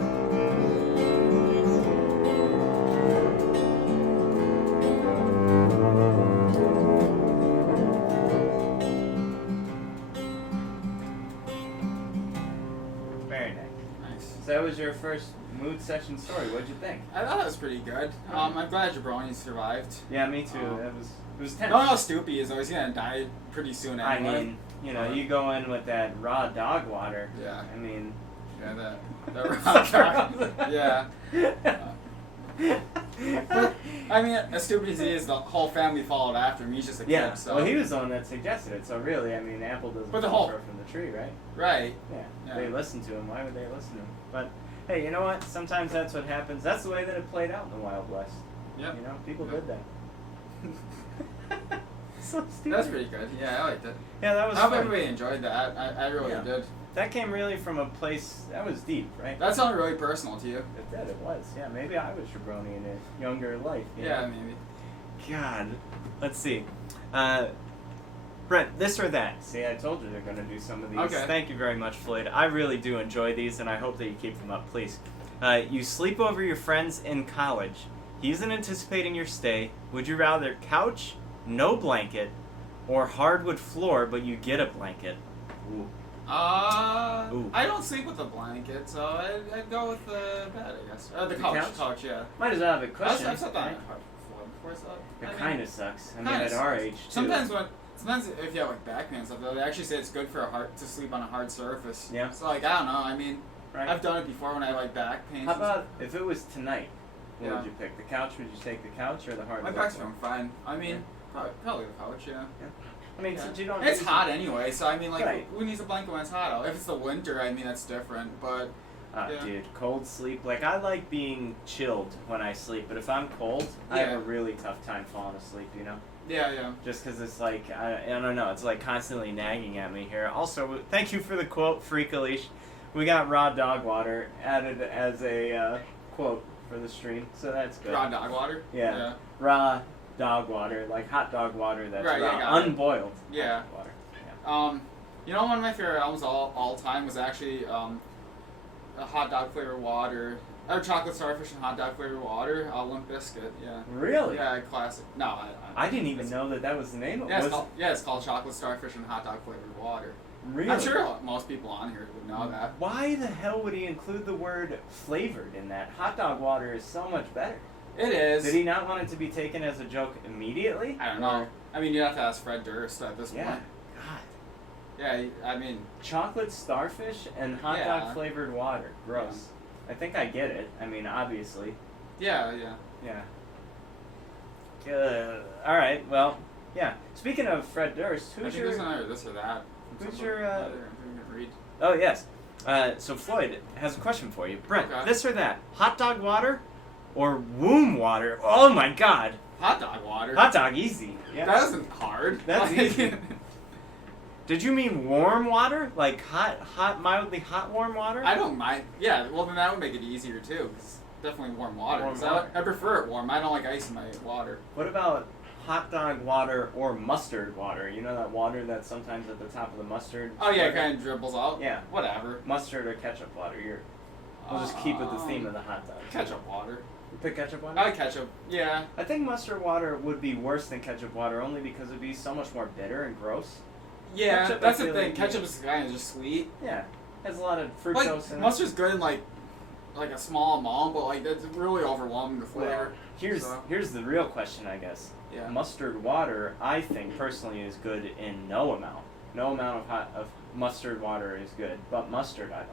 Very nice. So that was your first mood session story. What'd you think? I thought it was pretty good. I'm glad Jabroni survived. Yeah, me too. It was tense. No, how Stoopy is always gonna die pretty soon anyway. I mean, you know, you go in with that raw dog water. Yeah. I mean. Yeah, that raw dog. Yeah. But, I mean, as stupid as he is, the whole family followed after him. He's just a kid, so. Well, he was the one that suggested it, so really, I mean, apple doesn't fall far from the tree, right? Right. Yeah. They listened to him. Why would they listen to him? But, hey, you know what? Sometimes that's what happens. That's the way that it played out in the Wild West. Yep. You know, people did that. So stupid. That's pretty good. Yeah, I liked it. Yeah, that was I hope fun. everybody enjoyed that. I really did. That came really from a place that was deep, right? That sounded really personal to you. It did. It was. Yeah, maybe I was Jabroni in a younger life. Yeah, maybe. God, let's see. Brent, this or that. See, I told you they're going to do some of these. Okay. Thank you very much, Floyd. I really do enjoy these, and I hope that you keep them up, please. You sleep over your friends in college. He isn't anticipating your stay. Would you rather couch, no blanket, or hardwood floor, but you get a blanket? Ooh. Ooh. I don't sleep with a blanket, so I'd go with the bed, I guess. The couch. Couch, yeah. Might as well have a cushion. I've slept on right? a floor before, so. It kind of sucks. I mean, kinda at our sucks. age, too. Sometimes if you have like back pain and stuff, they actually say it's good for to sleep on a hard surface. Yeah. So like I don't know. I mean, Right. I've done it before when I like back pain. How about if it was tonight? What Yeah. would you pick? The couch? Would you take the couch or the hard? My back's feeling fine. I mean, probably the couch. Yeah. I mean, Yeah. since you don't. It's hot anyway, so I mean, like, Right. who needs a blanket when it's hot out? If it's the winter, I mean, that's different. But yeah. Dude, cold sleep. Like, I like being chilled when I sleep, but if I'm cold, I have Yeah. a really tough time falling asleep, you know? yeah. Just because it's like, I don't know, it's like constantly nagging at me here. Also, thank you for the quote, Freak Leash. We got raw dog water added as a quote for the stream, so that's good. Raw dog water. Yeah. Raw dog water, like hot dog water that's Right, raw, yeah, got it. unboiled Yeah. hot dog water. Yeah. You know, one of my favorite albums all time was actually a hot dog flavored water, or chocolate starfish and hot dog flavored water, Limp Bizkit. Yeah. Really? Yeah, classic. No, I didn't even know that was the name of it. Yeah, it's called chocolate starfish and hot dog flavored water. Really? I'm sure most people on here would know that. Why the hell would he include the word flavored in that? Hot dog water is so much better. It is. Did he not want it to be taken as a joke immediately? I don't know. I mean, you have to ask Fred Durst at this Yeah. point. God. Yeah, I mean, Chocolate starfish and hot Yeah. dog flavored water. Gross. I think I get it. I mean, obviously. yeah. Yeah. All right. Well, yeah. Speaking of Fred Durst, I who's think your? there's another this or that. Who's Something your? other I'm gonna read. Oh yes. So Floyd has a question for you, Brent. Okay. This or that? Hot dog water, or womb water? Oh my God. Hot dog water. Hot dog, easy. Yeah. That isn't hard. That's Like- easy. Did you mean warm water? Like hot, mildly hot warm water? I don't mind. Yeah, well then that would make it easier too. 'Cause definitely warm water. Warm 'Cause water. I prefer it warm. I don't like ice in my water. What about hot dog water or mustard water? You know that water that's sometimes at the top of the mustard? Oh yeah, it kind of dribbles out. Yeah. Whatever. Mustard or ketchup water? We'll just keep with the theme of the hot dog. Ketchup water. You pick ketchup water? I like ketchup. Yeah. I think mustard water would be worse than ketchup water only because it'd be so much more bitter and gross. Yeah, Ketchup, that's I the feel thing. like, Ketchup is kind of just sweet. Yeah. Has a lot of fructose Like in it. mustard's good in like a small amount, but like that's really overwhelming the flavor. Well, here's the real question, I guess. Yeah. Mustard water, I think personally, is good in no amount. No amount of mustard water is good, but mustard I like.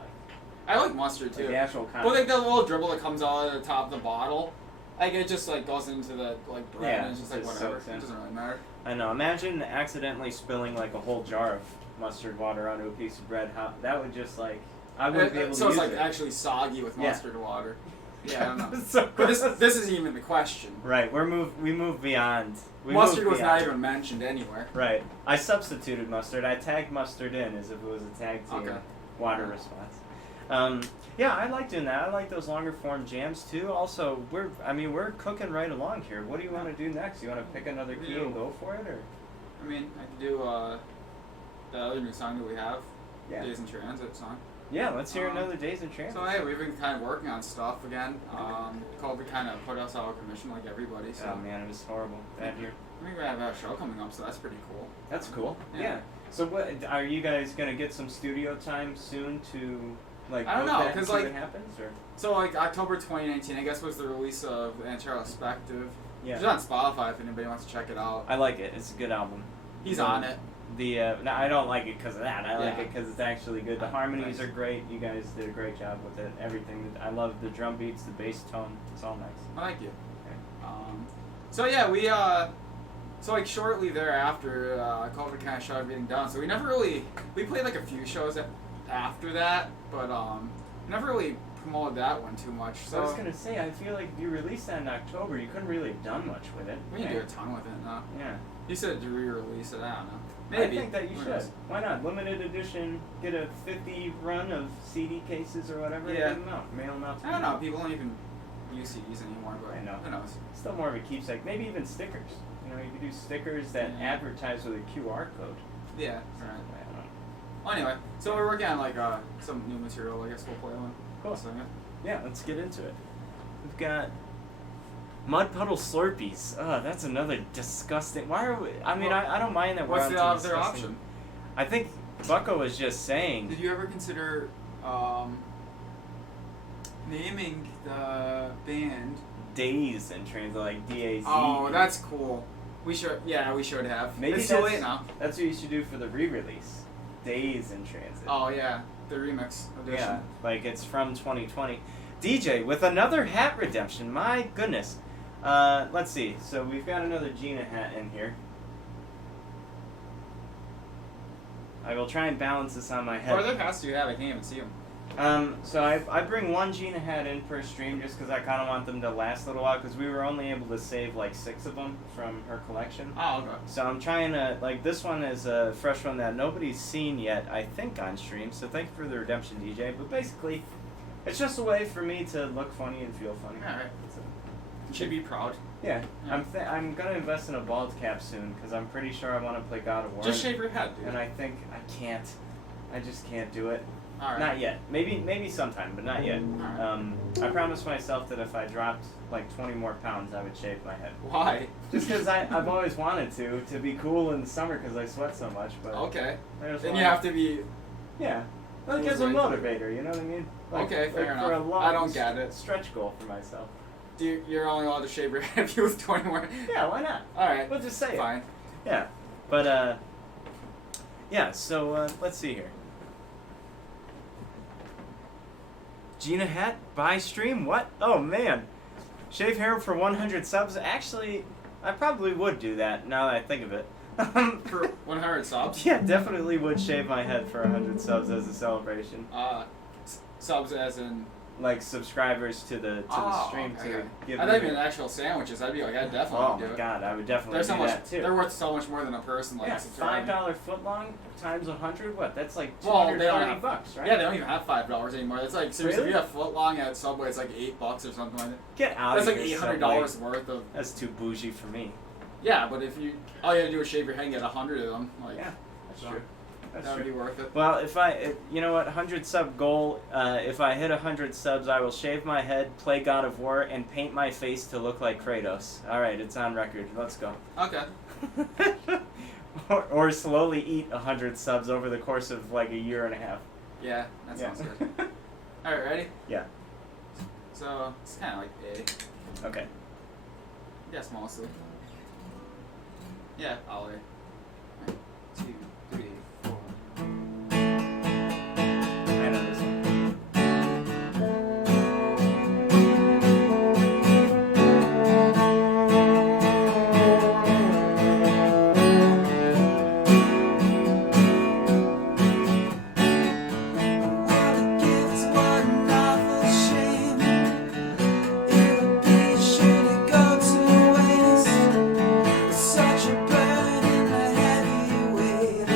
I like mustard too. Like the actual But content. like the little dribble that comes out of the top of the bottle, like it just like goes into the like bread Yeah, and it's just like just whatever. soaks in. It doesn't really matter. I know. Imagine accidentally spilling like a whole jar of mustard water onto a piece of bread. How that would just like I wouldn't be able to So it's use like it. actually soggy with Yeah. mustard water. Yeah, I don't know. So But this gross. isn't even the question. Right, we move beyond. Mustard was not beyond. even mentioned anywhere. Right. I substituted mustard. I tagged mustard in as if it was a tag team Okay. water response. Yeah, I like doing that. I like those longer form jams too. Also, we're cooking right along here. What do you want to do next? You want to pick another key and go for it, or? I mean, I could do the other new song that we have, Yeah. Days in Transit song. Yeah, let's hear another Days in Transit. So hey, we've been kind of working on stuff again. COVID kind of put us out of commission like everybody. So Oh man, it was horrible. Bad year. I think we have a show coming up, so that's pretty cool. That's cool. Yeah. Yeah. So what are you guys gonna get some studio time soon to like? I don't book know, that and 'cause, see like- what happens or. So like October 2019, I guess was the release of Anterospective. Yeah. It's on Spotify if anybody wants to check it out. I like it. It's a good album. He's on it. No, I don't like it because of that. I like Yeah. it because it's actually good. The Ah, harmonies nice. are great. You guys did a great job with it. Everything. I love the drum beats, the bass tone. It's all nice. I like you. Okay. So yeah, so like shortly thereafter, COVID kind of started getting down. So we played like a few shows after that, but never really promoted that one too much. So I was gonna say, I feel like you released that in October. You couldn't really have done much with it. we can do a ton with it now. Yeah. You said to re-release it. I don't know. Maybe. I think that you Who should. knows? Why not? Limited edition. Get a 50 run of CD cases or whatever. Yeah. And give them out. Mail them out to I don't know. people. People don't even use CDs anymore, but I know. who knows? Still more of a keepsake. Maybe even stickers. You know, you could do stickers that Yeah. advertise with a QR code. Yeah. Right. I don't know. Well, anyway, so we're working on like some new material. I guess we'll play one. Cool. So, yeah. Yeah, let's get into it. We've got Mud Puddle Slurpees. Oh, that's another disgusting. Why are we? I mean, Well, I don't mind that we're What's on the to other disgusting- option? I think Bucko was just saying. Did you ever consider naming the band Days and translate like DAZ. Oh, that's cool. We should have. Maybe it's too late now. That's what you should do for the re-release. Days in Transit. Oh yeah, the remix edition. Yeah, like it's from 2020. DJ with another hat redemption. My goodness. Let's see. So we've got another Gina hat in here. I will try and balance this on my head. What other hats do you have? I can't even see them. So I bring one Gina hat in per stream just because I kind of want them to last a little while because we were only able to save like 6 of them from her collection. Oh, okay. So I'm trying to, like, this one is a fresh one that nobody's seen yet, I think, on stream. So thank you for the redemption, DJ. But basically, it's just a way for me to look funny and feel funny. All right. So, You should be proud. yeah. Yeah. I'm gonna invest in a bald cap soon because I'm pretty sure I want to play God of War. Just shave your head, dude. And I think I can't. I just can't do it. All right. Not yet. Maybe sometime, but not yet. Alright. I promised myself that if I dropped like 20 more pounds, I would shave my head. Why? Just because I've always wanted to be cool in the summer because I sweat so much. But Okay. I just Then wanna- you have to be. Yeah. Like Lose as a weight. motivator, you know what I mean? Like, Okay, fair For a enough. long I don't get it. stretch goal for myself. You're only allowed to shave your head if you with 20 more. Yeah, why not? All right. We'll just say it. Fine. Yeah. But yeah. So let's see here. Gina hat buy stream? What? Oh man, shave hair for 100 subs. Actually, I probably would do that now that I think of it. For 100 subs. Yeah, definitely would shave my head for 100 subs as a celebration. Subs as in. Like subscribers to the stream okay. to give. I me thought you the- meant actual sandwiches. I'd be like, I'd definitely Oh do my it. god, I would definitely They're so do much. that too. They're worth so much more than a person. Like Yeah, subscribing. $5 foot long times 100. What? That's like Well, they don't $230, have- right? Yeah, they don't even have $5 anymore. It's like seriously, Really? if you have foot long at Subway, it's like $8 or something like that. Get out That's of like here. $800 Subway. worth of. That's too bougie for me. Yeah, but if you all you have to do is shave your head and get 100 of them, like Yeah, that's so true. That's that would true. be worth it. Well, you know what, 100 sub goal. If I hit 100 subs, I will shave my head, play God of War, and paint my face to look like Kratos. All right, it's on record. Let's go. Okay. or slowly eat 100 subs over the course of like a year and a half. Yeah, that sounds good. All right, ready? Yeah. So it's kind of like A. Okay. Yes, mostly. Yeah, all A. 1, 2, 3, 4. I know this one. Such a burden, a heavy weight.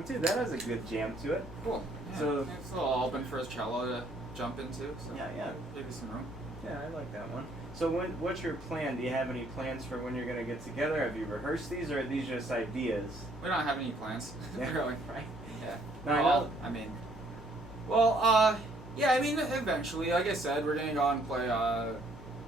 song too. That has a good jam to it. Cool. Yeah. So it's a little open for his cello to jump into. So yeah. Give you some room. Yeah, I like that one. So what's your plan? Do you have any plans for when you're going to get together? Have you rehearsed these, or are these just ideas? We don't have any plans. Yeah. Really. Right. Yeah. No, I know. Yeah, I mean, eventually, like I said, we're gonna go and play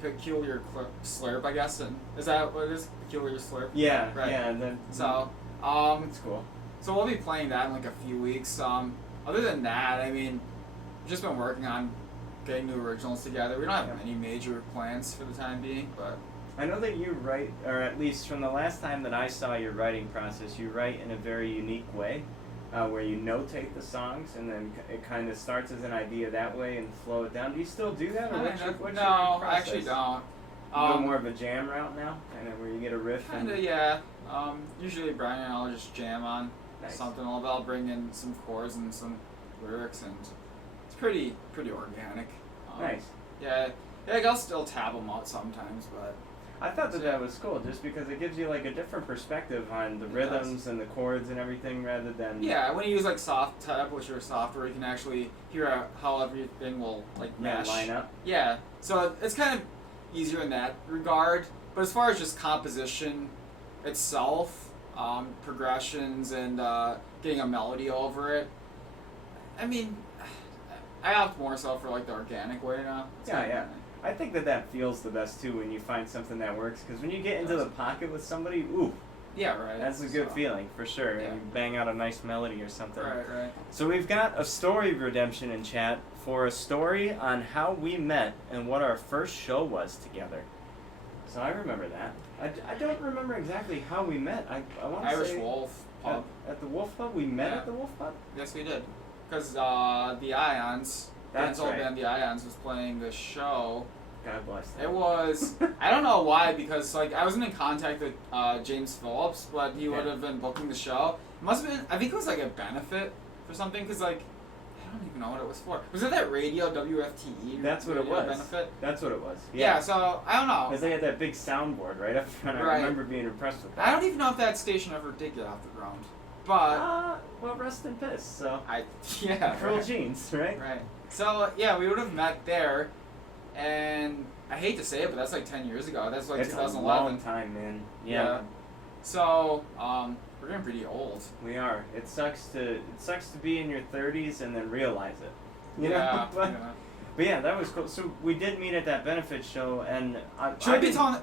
Peculiar Slurp, I guess. And is that what it is? Peculiar Slurp? Yeah, Right. yeah. And then, So, it's cool. so we'll be playing that in like a few weeks. Other than that, I mean, we've just been working on getting new originals together. We don't have any major plans for the time being, but I know that you write, or at least from the last time that I saw your writing process, you write in a very unique way, where you notate the songs and then it kind of starts as an idea that way and flow it down. Do you still do that, or what's your no, writing I process? actually don't. You go more of a jam route now, kind of where you get a riff. Kinda, yeah. Usually Brian and I'll just jam on something. I'll bring in some chords and some lyrics, and it's pretty organic. Nice. Yeah, like I'll still tab them out sometimes, but I thought that was cool, just because it gives you like a different perspective on the rhythms and the chords and everything, rather than when you use like SonofTyse, which is software, you can actually hear how everything will like mesh. line up. Yeah, so it's kind of easier in that regard. But as far as just composition itself, progressions, and getting a melody over it, I mean, I opt more so for like the organic way now. Yeah. I think that feels the best too when you find something that works, because when you get into the pocket with somebody, ooh. Yeah, right. That's a good feeling, for sure. Yeah. And you bang out a nice melody or something. Right. So we've got a story redemption in chat for a story on how we met and what our first show was together. So I remember that. I don't remember exactly how we met. I want to say... Irish Wolf Pub. At the Wolf Pub? We met at the Wolf Pub? Yes, we did. Because the Ions, Ben's old band, the Ions, was playing this show. God bless them. It was, I don't know why, because like I wasn't in contact with James Phillips, but he would have been booking the show. It must have been, I think it was like a benefit for something, because like, I don't even know what it was for. Was it that radio WFTE? That's what it was. Benefit? That's what it was. Yeah, so I don't know. Because they had that big soundboard right up front. I remember being impressed with that. I don't even know if that station ever did get off the ground. But well, rest in piss. So Pearl jeans, right? Right. So yeah, we would have met there, and I hate to say it, but that's like 10 years ago. That's like it's 2011. a long time, man. Yeah. So we're getting pretty old. We are. It sucks to be in your 30s and then realize it. You know? But yeah, that was cool. So we did meet at that benefit show, and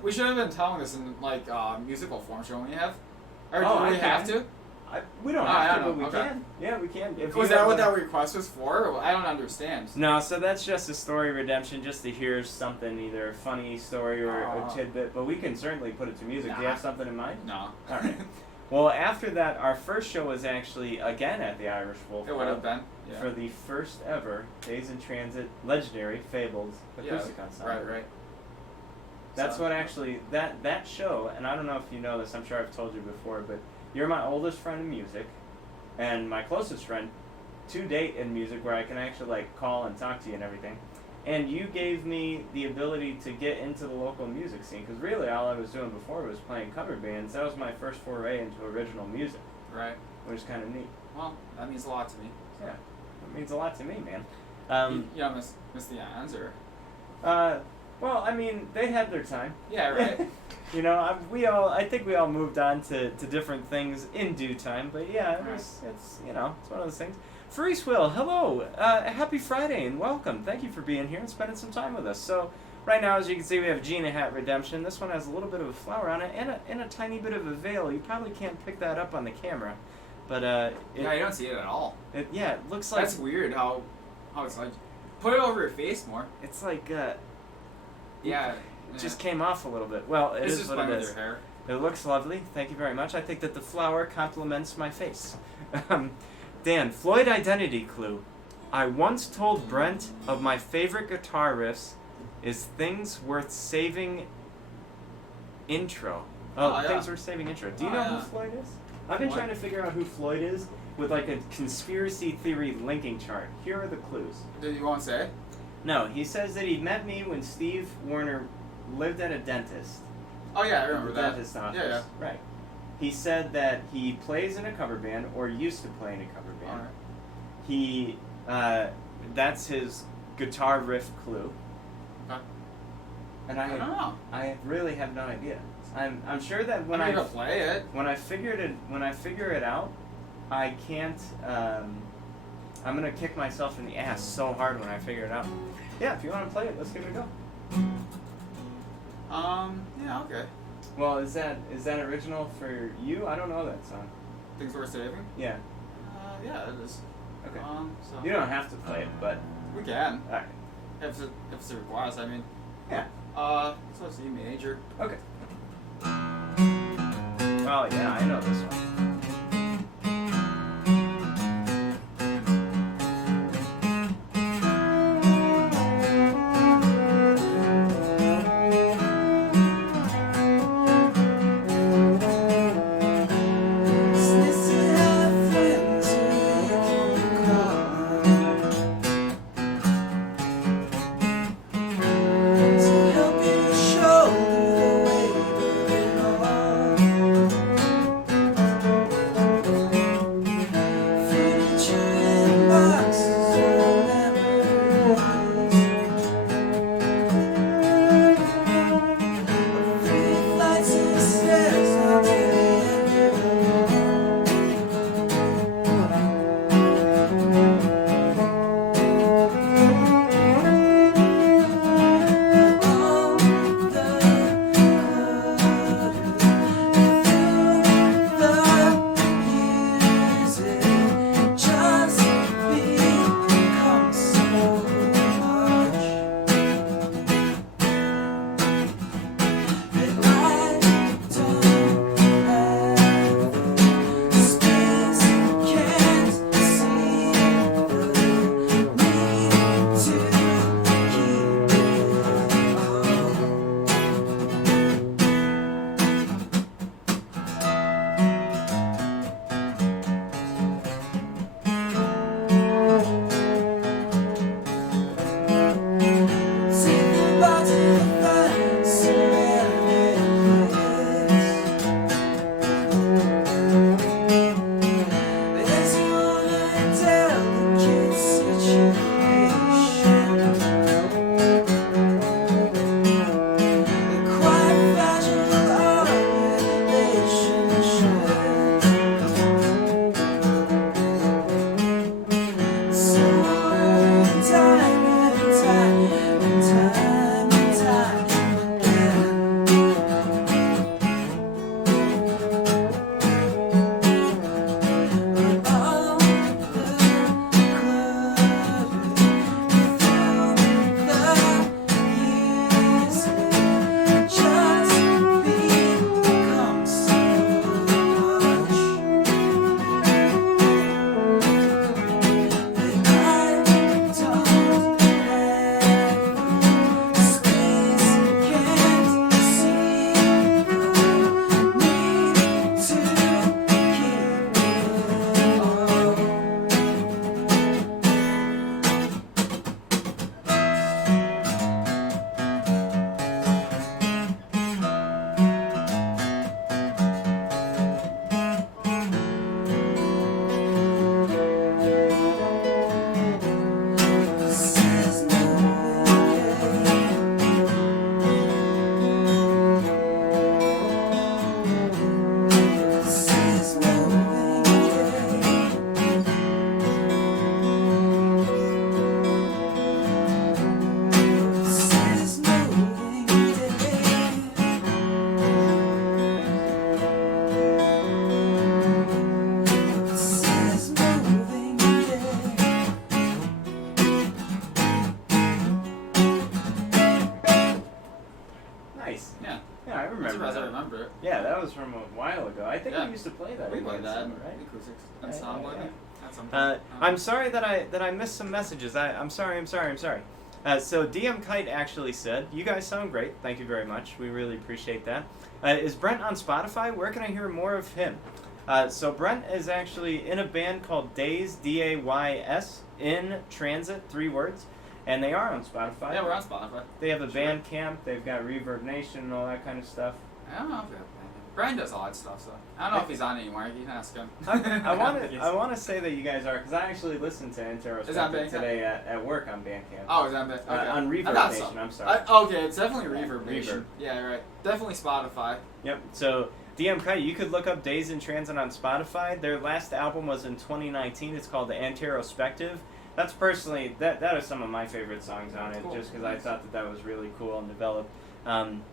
we should have been telling this in like musical form, shouldn't we have? Or do we have to? We don't have to, but we can. Yeah, we can. Was that what that request was for? I don't understand. No, so that's just a story redemption, just to hear something, either a funny story or a tidbit, but we can certainly put it to music. Do you have something in mind? No. All right. Well, after that, our first show was actually, again, at the Irish Wolf It would have been. Yeah. For the first ever Days in Transit legendary Fabled acoustic ensemble. Right. That's what actually, that show, and I don't know if you know this, I'm sure I've told you before, but you're my oldest friend in music, and my closest friend to date in music, where I can actually like call and talk to you and everything. And you gave me the ability to get into the local music scene, because really all I was doing before was playing cover bands. That was my first foray into original music. Right. Which is kind of neat. Well, that means a lot to me. Yeah, it means a lot to me, man. You don't miss the Ions, or? Well, I mean, they had their time. Yeah, right. You know, I think we all moved on to different things in due time, but yeah, it's one of those things. Freeze Will, hello, happy Friday and welcome. Thank you for being here and spending some time with us. So, right now, as you can see, we have Gina Hat Redemption. This one has a little bit of a flower on it and a tiny bit of a veil. You probably can't pick that up on the camera, but you don't see it at all. It looks like... That's weird how it's like, put it over your face more. It's like, yeah. It just came off a little bit. Well, it is what it is. Your hair. It looks lovely. Thank you very much. I think that the flower complements my face. Dan, Floyd identity clue. I once told Brent of my favorite guitar riffs is Things Worth Saving intro. Things Worth Saving intro. Do you know who Floyd is? I've been trying to figure out who Floyd is with like a conspiracy theory linking chart. Here are the clues. Did you want to say? No, he says that he met me when Steve Warner lived at a dentist. Oh yeah, I remember that. Dentist office. Yeah. Right. He said that he plays in a cover band, or used to play in a cover band. Alright. He, that's his guitar riff clue. Okay. And I don't know. I really have no idea. I'm sure that when I'm gonna play it. when I figure it out, I can't. I'm gonna kick myself in the ass so hard when I figure it out. Yeah, if you want to play it, let's give it a go. Yeah, okay. Well, is that original for you? I don't know that song. Things Worth Saving? Yeah. Yeah, it is. Okay. So You don't have to play it, but we can. all right. If it's a request, I mean. Yeah. So it's E major. Okay. Oh yeah, I know this one. Yeah, that was from a while ago. I think we used to play that. We played that, right? Acoustics ensemble. I'm sorry that I missed some messages. I'm sorry. So DM Kite actually said, "You guys sound great. Thank you very much. We really appreciate that." Is Brent on Spotify? Where can I hear more of him? So Brent is actually in a band called Days, D-A-Y-S, in Transit, 3 words, and they are on Spotify. Yeah, we're on Spotify. They have a Bandcamp. They've got Reverb Nation and all that kind of stuff. I don't know if Brent does odd stuff, so I don't know if he's on anymore. You can ask him. I want to say that you guys are, because I actually listened to Anterospective today at work on Bandcamp. Oh, is that okay. On Reverb Nation, I'm sorry. Okay, it's definitely Reverb Nation. Reverb. Yeah, right. Definitely Spotify. Yep. So DM Kite, you could look up Days in Transit on Spotify. Their last album was in 2019. It's called the Anterospective. That's personally that is some of my favorite songs on it, just because I thought that was really cool and developed.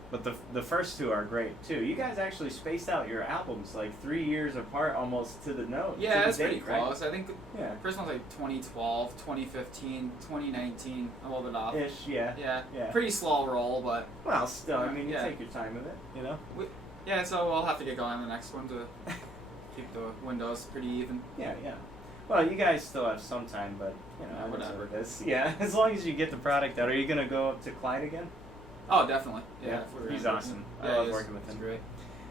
But the first two are great too. You guys actually spaced out your albums like 3 years apart, almost to the note. Yeah, to it's the pretty date, right? close. I think the first one's like 2012, 2015, 2019, a little bit off. Ish, yeah. Yeah. Pretty slow roll, but well, still, I mean, you take your time with it, you know. Yeah, so we'll have to get going on the next one to keep the windows pretty even. Yeah. Well, you guys still have some time, but you know, whatever it is. Yeah, as long as you get the product out. Are you gonna go up to Clyde again? Oh, definitely. Yeah, he's awesome. Yeah, I love working with him. He's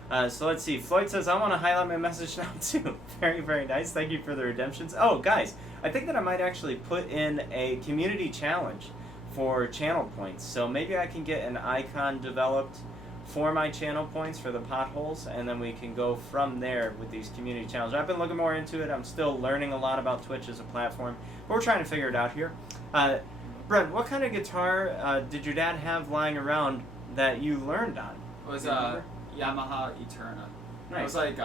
great. So let's see. Floyd says, I want to highlight my message now too. Very, very nice. Thank you for the redemptions. Oh, guys, I think that I might actually put in a community challenge for channel points. So maybe I can get an icon developed for my channel points for the potholes, and then we can go from there with these community challenges. I've been looking more into it. I'm still learning a lot about Twitch as a platform, but we're trying to figure it out here. Brent, what kind of guitar did your dad have lying around that you learned on? It was Yamaha Eterna. Nice. It was like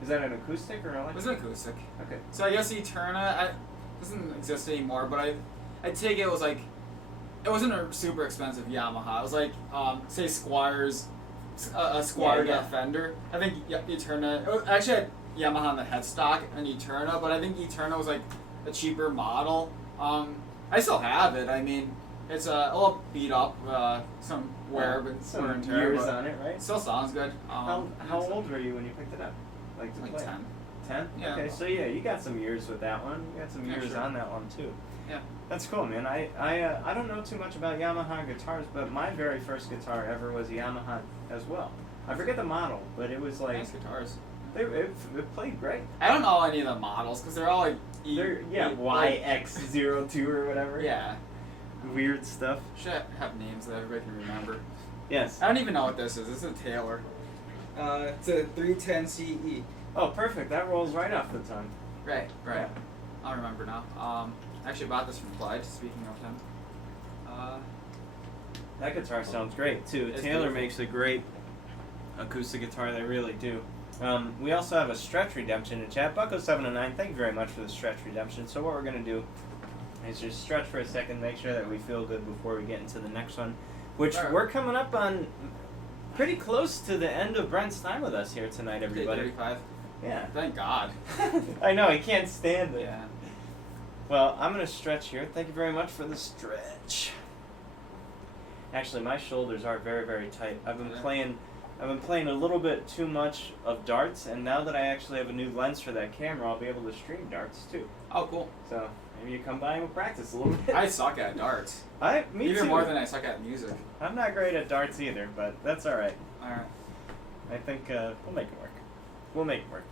is that an acoustic or electric? It was an acoustic. Okay. So I guess Eterna doesn't exist anymore, but I take it was like it wasn't a super expensive Yamaha. It was like say Squire's a Squire Fender. I think Eterna actually had Yamaha on the headstock and Eterna, but I think Eterna was like a cheaper model. I still have it. I mean, it's a little beat up, some wear, but some and tear, years but on it, right? It still sounds good. How old were you when you picked it up? Like 10. 10? Yeah. Okay, so yeah, you got some years with that one. You got some years on that one too. Yeah. That's cool, man. I don't know too much about Yamaha guitars, but my very first guitar ever was a Yamaha as well. I forget the model, but it was like Nice guitars. It played great. I don't know any of the models because they're all like YX02 or whatever. Yeah. Weird stuff. Should have names that everybody can remember. Yes. I don't even know what this is. This is a Taylor. It's a 310 CE. Oh, perfect. That rolls right off the tongue. Right. Yeah. I'll remember now. I actually bought this from Clyde, speaking of him. That guitar sounds great, too. Taylor makes a great acoustic guitar, they really do. We also have a stretch redemption in chat. Bucko709, thank you very much for the stretch redemption. So what we're going to do is just stretch for a second, make sure that we feel good before we get into the next one, which we're coming up on pretty close to the end of Brent's time with us here tonight, everybody. 35. Yeah. Thank God. I know, he can't stand it. Yeah. Well, I'm going to stretch here. Thank you very much for the stretch. Actually, my shoulders are very, very tight. I've been playing a little bit too much of darts, and now that I actually have a new lens for that camera, I'll be able to stream darts too. Oh, cool. So maybe you come by and we'll practice a little bit. I suck at darts. Me Even too. more than I suck at music. I'm not great at darts either, but that's all right. All right. I think we'll make it work. We'll make it work.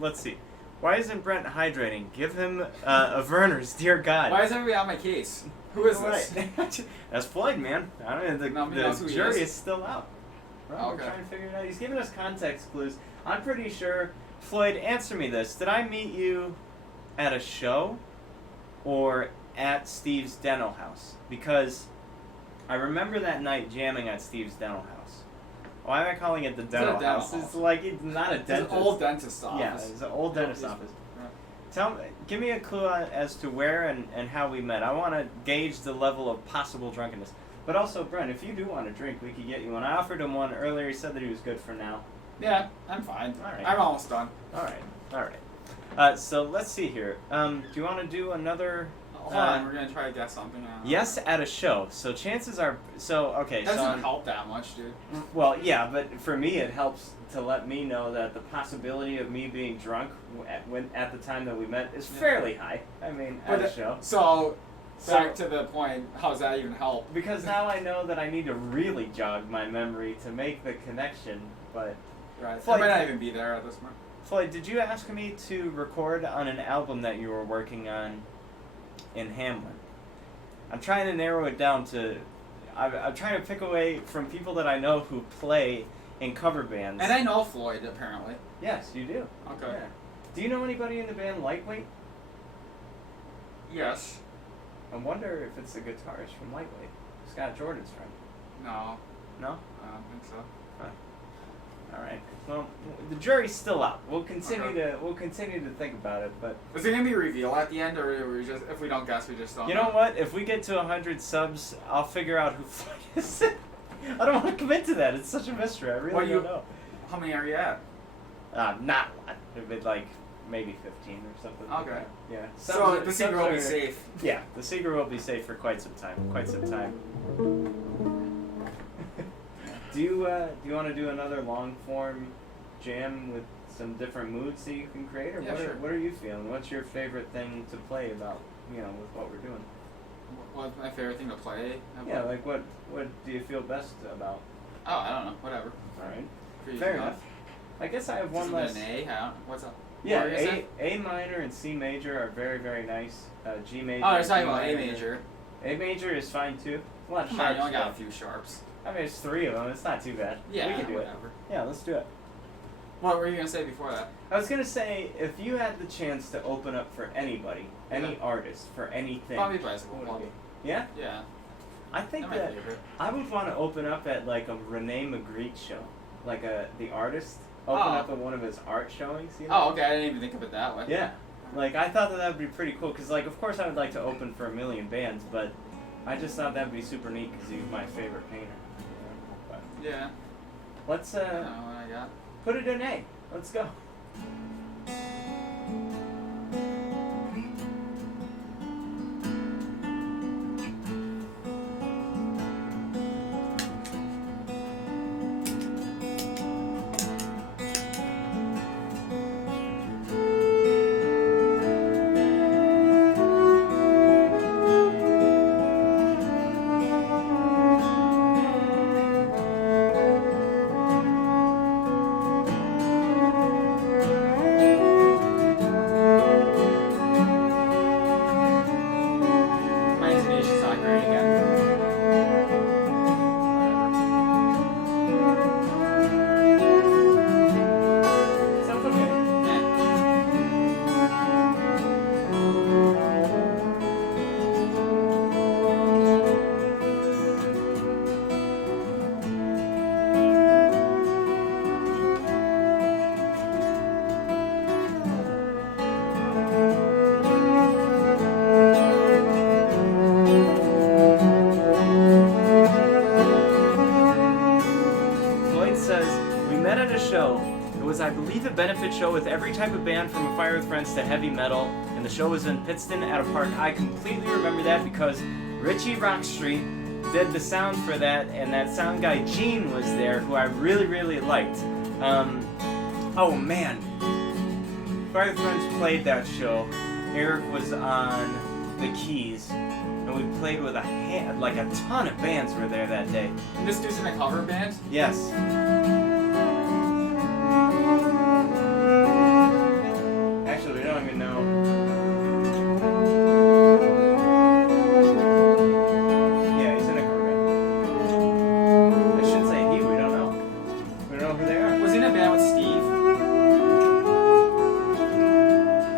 Let's see. Why isn't Brent hydrating? Give him a Verner's, dear God. Why is everybody on my case? Who is this? That's Floyd, man. I don't know. The jury is still out. Well, okay. We're trying to figure it out. He's giving us context clues. I'm pretty sure. Floyd, answer me this. Did I meet you at a show or at Steve's dental house? Because I remember that night jamming at Steve's dental house. Why am I calling it the dental house? It's like it's not a dentist. It's an old dentist office. Yeah, it's an old dentist office. Give me a clue as to where and how we met. I want to gauge the level of possible drunkenness. But also, Brent, if you do want a drink, we could get you one. I offered him one earlier. He said that he was good for now. Yeah, I'm fine. All right. I'm almost done. All right. So let's see here. Do you want to do another? Hold on, we're gonna try to guess something. Yes, at a show. So chances are. Okay. That doesn't help that much, dude. Well, yeah, but for me, it helps to let me know that the possibility of me being drunk at the time that we met is fairly high. I mean, at a show. So back to the point. How does that even help? Because now I know that I need to really jog my memory to make the connection. But right, Floyd, I might not even be there at this point. Floyd, did you ask me to record on an album that you were working on in Hamlin? I'm trying to narrow it down to. I'm trying to pick away from people that I know who play in cover bands. And I know Floyd, apparently. Yes, you do. Okay. Yeah. Do you know anybody in the band Lightweight? Yes. I wonder if it's the guitarist from Lightweight. Scott Jordan's friend. No. No? I don't think so. All right. Well, the jury's still out. We'll continue to think about it, but Is it gonna be a reveal at the end, or we just if we don't guess, we just don't? you know what? If we get to 100 subs, I'll figure out who Floyd is. I don't want to commit to that. It's such a mystery. I really don't know. How many are you at? Not a lot. It'd be like maybe 15 or something. Okay. Like that. Yeah. So the secret will be safe. Yeah, the secret will be safe for quite some time. Do you want to do another long form jam with some different moods that you can create, or Yeah, sure. what are you feeling? What's your favorite thing to play about, with what we're doing? What's my favorite thing to play? Yeah, like what do you feel best about? Oh, I don't know. Whatever. All right. Pretty Fair good. enough. I guess I have one Isn't less. it an A? I don't, what's up? Yeah, What were you gonna A minor and C major are very, very nice. G major. Oh, I was talking D about A minor. major. A major is fine too. A lot of Come on, sharps. you only got a though. few sharps. I mean, it's 3 of them. It's not too bad. Yeah, we can do it. whatever. Yeah, let's do it. What were you gonna say before that? I was gonna say, if you had the chance to open up for anybody, any artist, for anything, Probably Bicycle what Club. would it be? Yeah, Yeah, I think that's my that favorite. I would want to open up at like a Rene Magritte show, like the artist. Open Oh. up at one of his art showings. Oh, okay. I didn't even think of it that way. Yeah, like I thought that would be pretty cool. Cause like, of course, I would like to open for a million bands, but I just thought that would be super neat because he's my favorite painter. But Yeah. let's I don't know what I got. put it in A. Let's go. My intonation's not great again. Sounds okay. Yeah. Floyd says, we met at a show. It was, I believe, a benefit show with every type of band from A Fire with Friends to heavy metal, and the show was in Pittston at a park. I completely remember that because Richie Rockstreet did the sound for that, and that sound guy Gene was there, who I really, really liked. Oh man, Fire with Friends played that show. Eric was on the keys, and we played with a ton of bands were there that day. And this dude's in a cover band? Yes. Actually, we don't even know. Yeah, he's in a cover band. I should say he, we don't know. We don't know who they are. Was he in a band with Steve?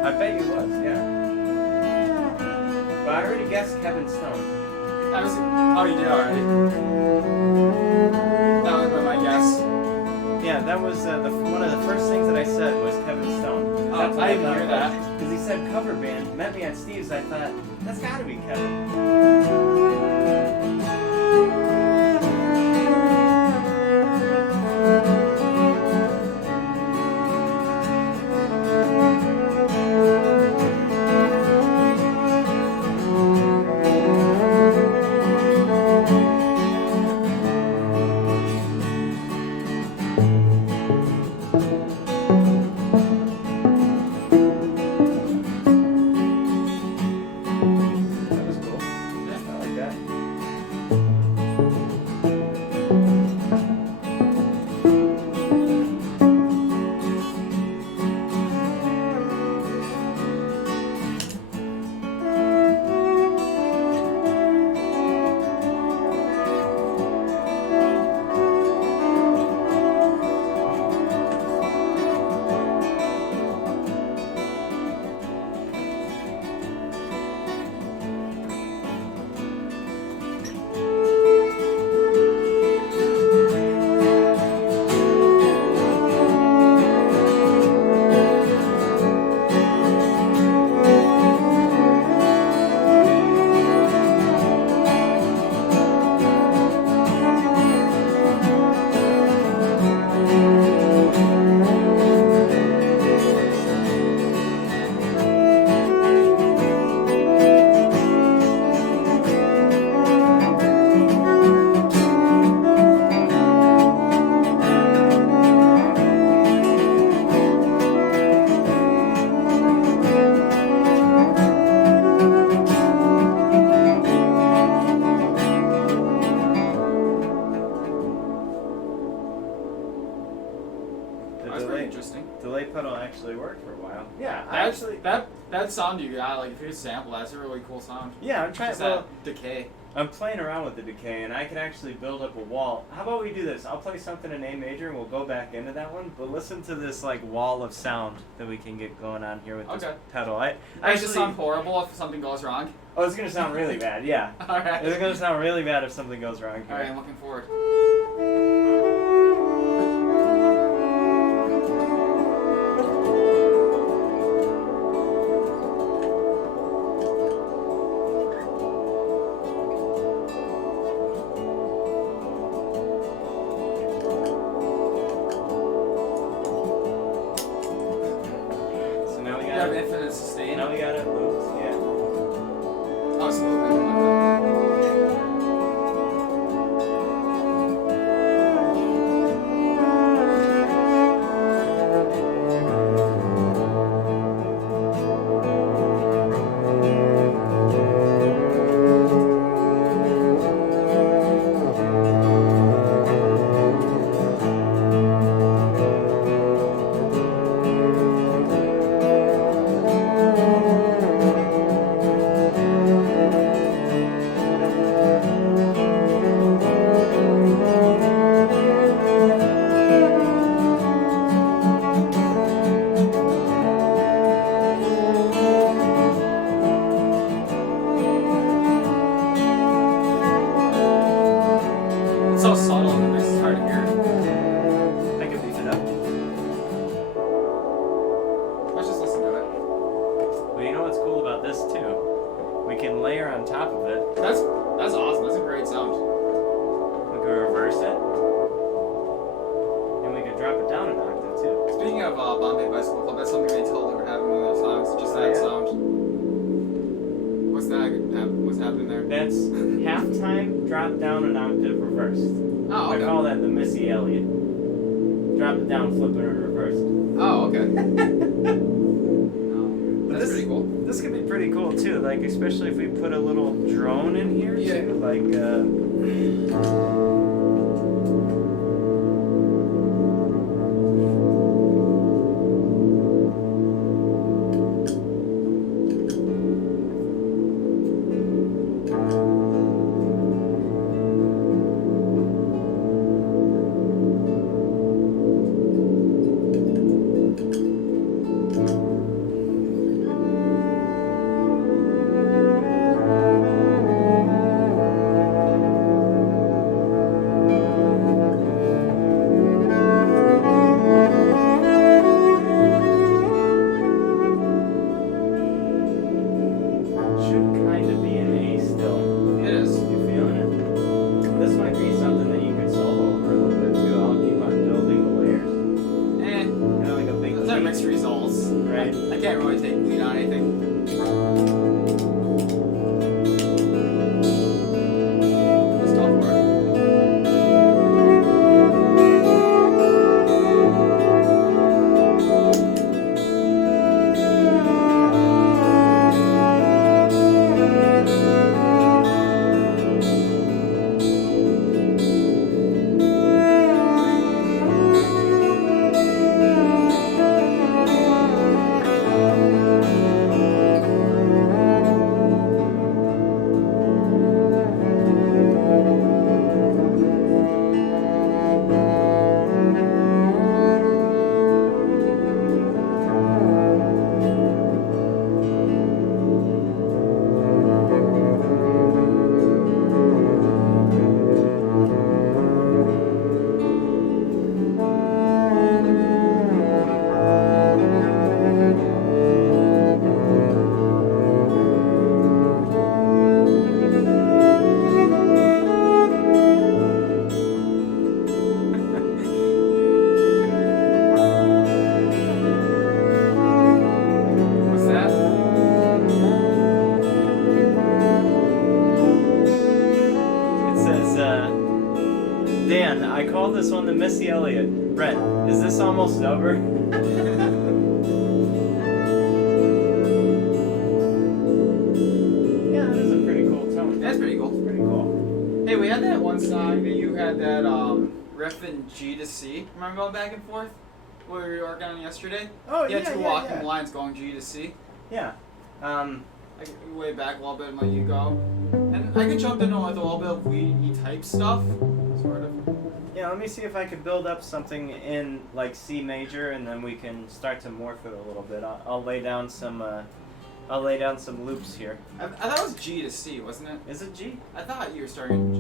I bet he was, yeah. But I already guessed Kevin Stone. That was. Oh, you did already. That was my guess. Yeah, that was one of the first things that I said was Kevin Stone. Oh, I didn't hear that. Because he said cover band, met me at Steve's, I thought, that's gotta be Kevin. That was cool. Yeah. I like that. sound you got, like if you sample, that's a really cool sound. Yeah, I'm trying. Just Well, that decay. I'm playing around with the decay, and I can actually build up a wall. How about we do this? I'll play something in A major, and we'll go back into that one. But listen to this like wall of sound that we can get going on here with this pedal. Does it sound horrible if something goes wrong? Oh, it's gonna sound really bad. Yeah. All right. It's gonna sound really bad if something goes wrong here. All right, I'm looking forward. Infinite sustain. Now we got it looped, yeah. Oh, it's looping. So subtle and this is hard to hear. I can beef it up. Let's just listen to it. But you know what's cool about this too? We can layer on top of it. That's awesome. That's a great sound. We can reverse it. And we can drop it down an octave too. Speaking of Bombay Bicycle Club, that's something they totally were having in their songs. Just that sound. What's that? What's happening there? That's halftime, drop down an octave, reversed. Oh, okay. I call that the Missy Elliott. Drop it down, flip it, and reversed. Oh, okay. That's pretty cool. This could be pretty cool too, like especially if we put a little drone in here too, like I can't really take lead on anything. Let's go for it. Dan, I call this one the Missy Elliott. Brent, is this almost over? Yeah, that is a pretty cool tone. That's pretty cool. It's pretty cool. Hey, we had that one song that you had that riff in G to C. Remember going back and forth? What we were working on yesterday? Oh, You had yeah, two yeah, walking yeah. lines going G to C. Yeah. Like way back a little bit and let you go. And I could jump into like a little bit of weedy type stuff, sort of. Yeah, let me see if I could build up something in like C major, and then we can start to morph it a little bit. I'll lay down some. I'll lay down some loops here. I thought it was G to C, wasn't it? Is it G? I thought you were starting G.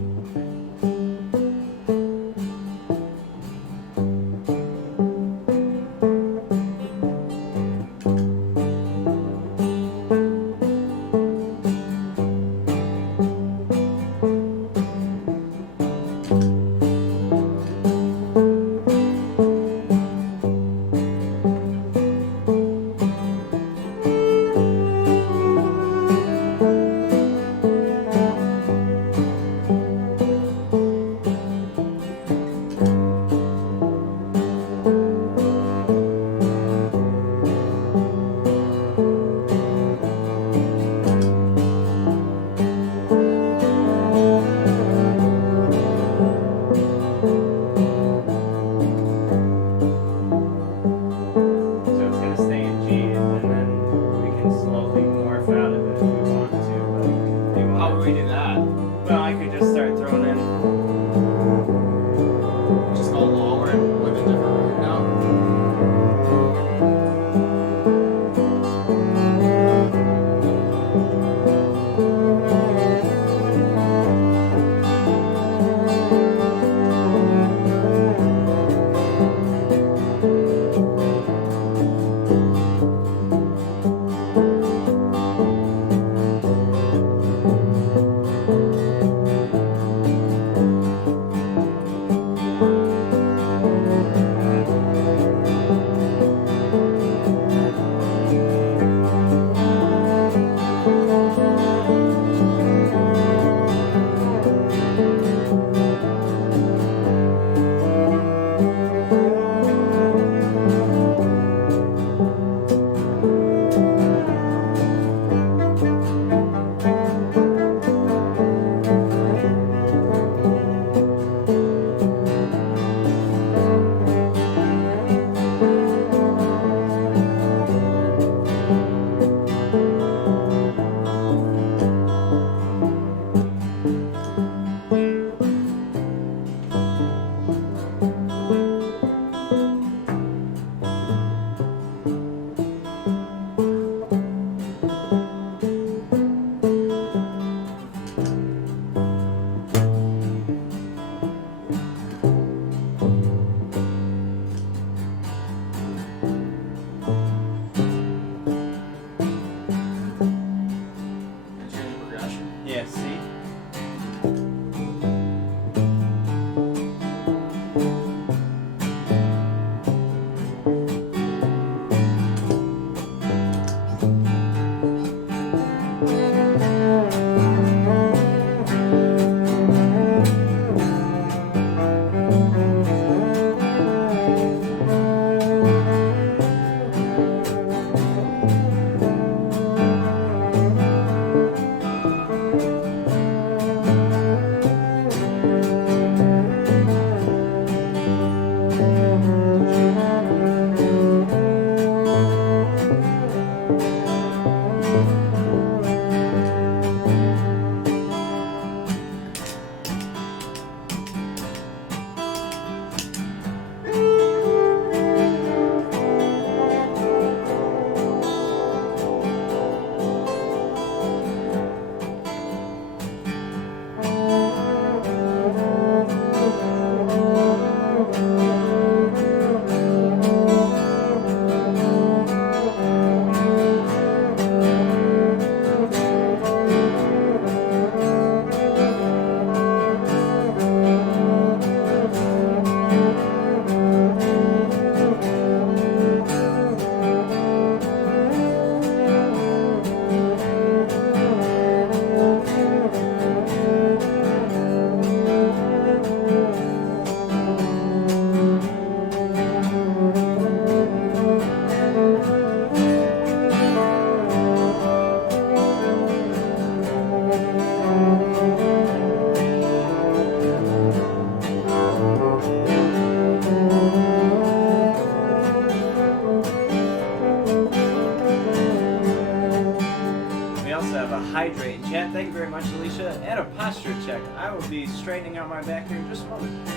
also have a hydrate in chat. Thank you very much, Alicia. And a posture check. I will be straightening out my back here in just a moment.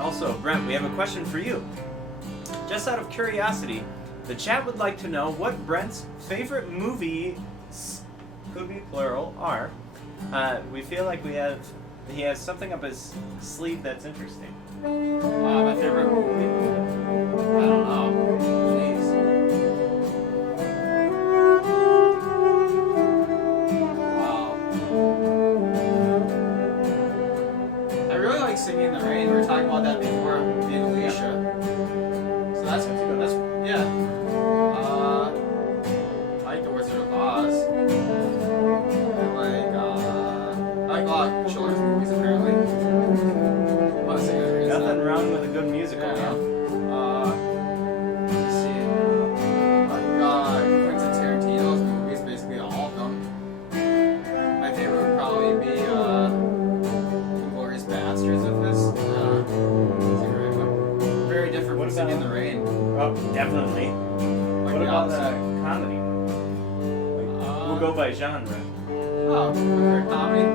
Also, Brent, we have a question for you. Just out of curiosity, the chat would like to know what Brent's favorite movies, could be plural, are. We feel like he has something up his sleeve that's interesting. My favorite movie? I don't know. Jeez. Wow. I really like Singing in the Rain. We were talking about that before, me and Alicia. So that's yeah. I like The Wizard of Oz. I like a lot of children's movies apparently. Nothing wrong with a good musical, yeah. man. Let's see. Like Quentin Tarantino's movies, basically all of them. My favorite would probably be Inglourious Bastards of this. Very different from Singing in the Rain. Oh, definitely. Like What the about opposite. comedy? We'll go by genre. Oh, favorite comedy?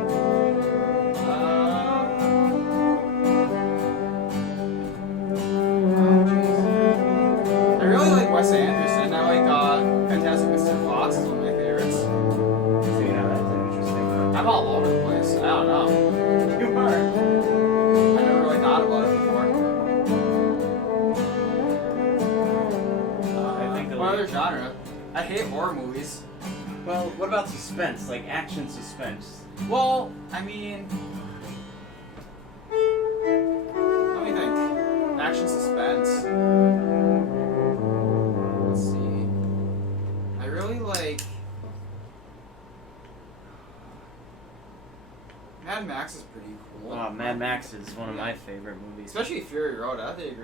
I really like Wes Anderson. I like Fantastic Mr. Fox is one of my favorites. See, yeah, that's an interesting one. I'm all over the place. I don't know. You are. I never really thought about it before. I think what other genre? I hate horror movies. Well, what about suspense? Like action suspense? Well, I mean, let me think. Action suspense. Let's see. I really like Mad Max is pretty cool. Oh, Mad Max is one of my favorite movies. Especially Fury Road. I think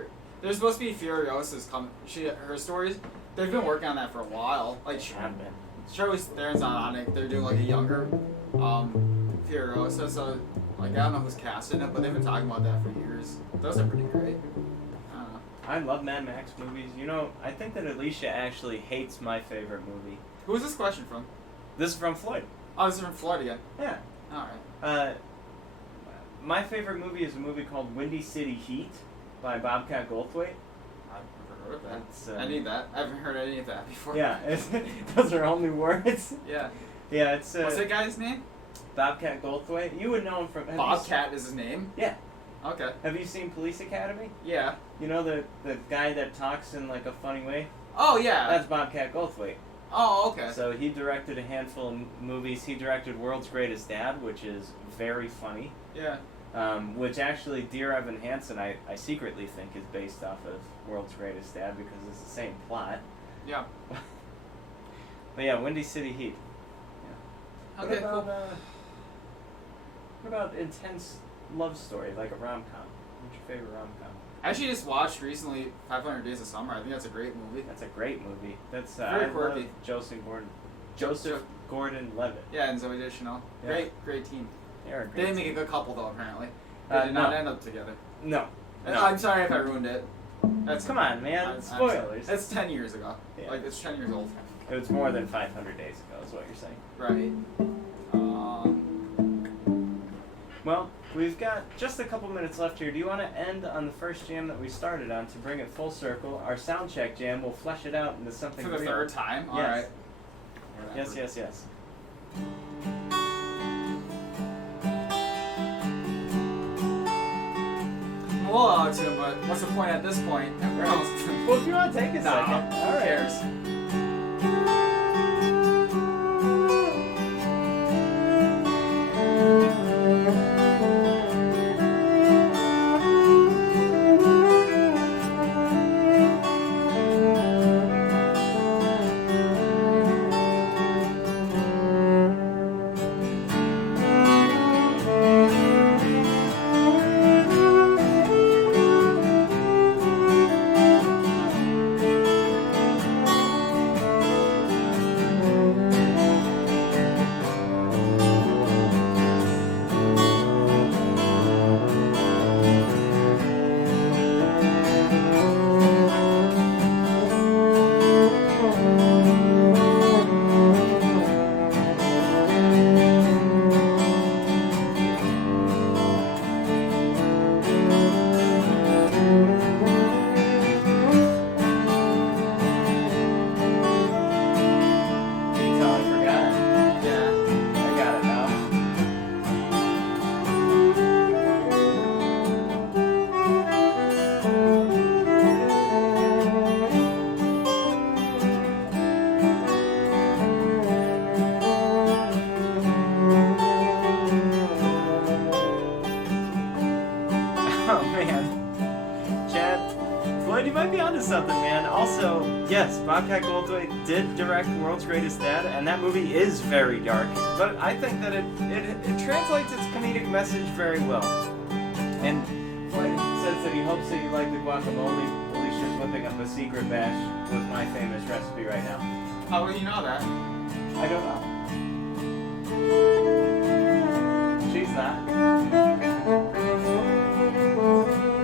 there's supposed to be Furiosa's coming. Her stories. They've been working on that for a while. Like Charlize Theron's not on it. They're doing like a younger Furiosa. So like I don't know who's casting it, but they've been talking about that for years. Those are pretty great. I don't know. I love Mad Max movies. You know, I think that Alicia actually hates my favorite movie. Who is this question from? This is from Floyd. Oh, this is from Floyd again. Yeah. All right. My favorite movie is a movie called Windy City Heat by Bobcat Goldthwait. I've never heard of that. It's, I need that. I haven't heard any of that before. Yeah, those are all new words. Yeah. Yeah, it's. What's that guy's name? Bobcat Goldthwait. You would know him from. Bobcat is his name? Yeah. Okay. Have you seen Police Academy? Yeah. You know the guy that talks in like a funny way? Oh, yeah. That's Bobcat Goldthwait. Oh, okay. So he directed a handful of movies. He directed World's Greatest Dad, which is very funny. Yeah. Which actually, Dear Evan Hansen, I secretly think is based off of World's Greatest Dad because it's the same plot. Yeah. But yeah, Windy City Heat. Yeah. Okay, what about, cool. what about intense love story, like a rom-com? What's your favorite rom-com? I actually just watched recently 500 Days of Summer. I think that's a great movie. That's a great movie. That's Very quirky. love Joseph Gordon-Levitt. Yeah, and Zooey Deschanel. Yeah. Great team. They're a They great didn't make a team. good couple though, apparently. They did not end up together. No. I'm sorry if I ruined it. Come on, man. I'm Spoilers. sorry. That's 10 years ago. Yeah. Like, it's 10 years old. It was more than 500 days ago, is what you're saying. Right. Well, we've got just a couple minutes left here. Do you want to end on the first jam that we started on to bring it full circle? Our sound check jam, we'll flesh it out into something For the real. third time? Yes. Alright. Yes. Well, Alex, but what's the point at this point? Well, if you want to take a second. Who cares? So, yes, Bobcat Goldthwait did direct World's Greatest Dad, and that movie is very dark. But I think that it translates its comedic message very well. And Floyd says that he hopes that you like the guacamole. Alicia's whipping up a secret batch with my famous recipe right now. How will you know that? I don't know. She's not.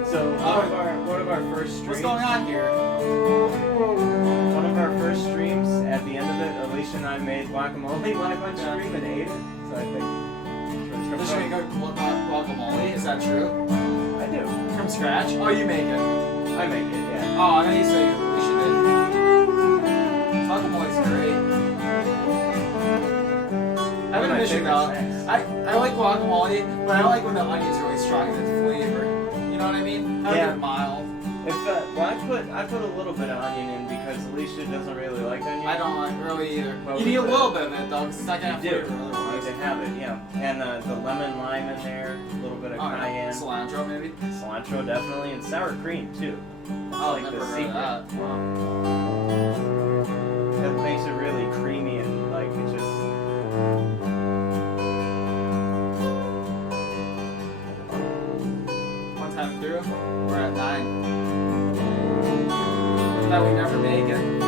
So one of our first streams. What's going on here? One of our first streams, at the end of it, Alicia and I made guacamole live on stream and ate it. So I think. Alicia make guacamole? Is that true? I do. From scratch? Oh, you make it. I make it, yeah. Oh, I know you say Alicia did. Guacamole's great. I've been missing though. I like guacamole, but I don't like when the onion's really strong in its flavor. You know what I mean? I like it mild. I put a little bit of onion in because Alicia doesn't really like onion. I don't like really either. Well, You need a little bit of it though, because it's not gonna have flavor You otherwise. need to have it, yeah. And the lemon lime in there, a little bit of cayenne. Cilantro maybe? Cilantro definitely, and sour cream too. Oh, like never the heard secret. of that. Wow. That makes it really creamy and like it just. One time through, we're at 9. That we never make it.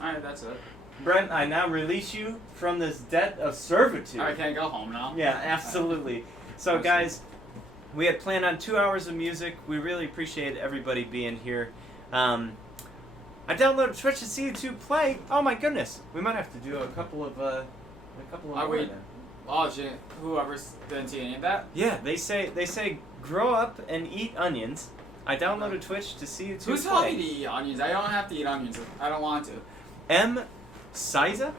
Alright, that's it. Brent, I now release you from this debt of servitude. Alright, can I go home now? Yeah, absolutely. So, guys, we had planned on 2 hours of music. We really appreciate everybody being here. I downloaded Twitch to see you two play. Oh my goodness, we might have to do a couple of Are more we- then. Oh shit, whoever's didn't see any of that? Yeah, they say grow up and eat onions. I downloaded Twitch to see you two Who's play. telling me to eat onions? I don't have to eat onions. I don't want to. Siza? Okay.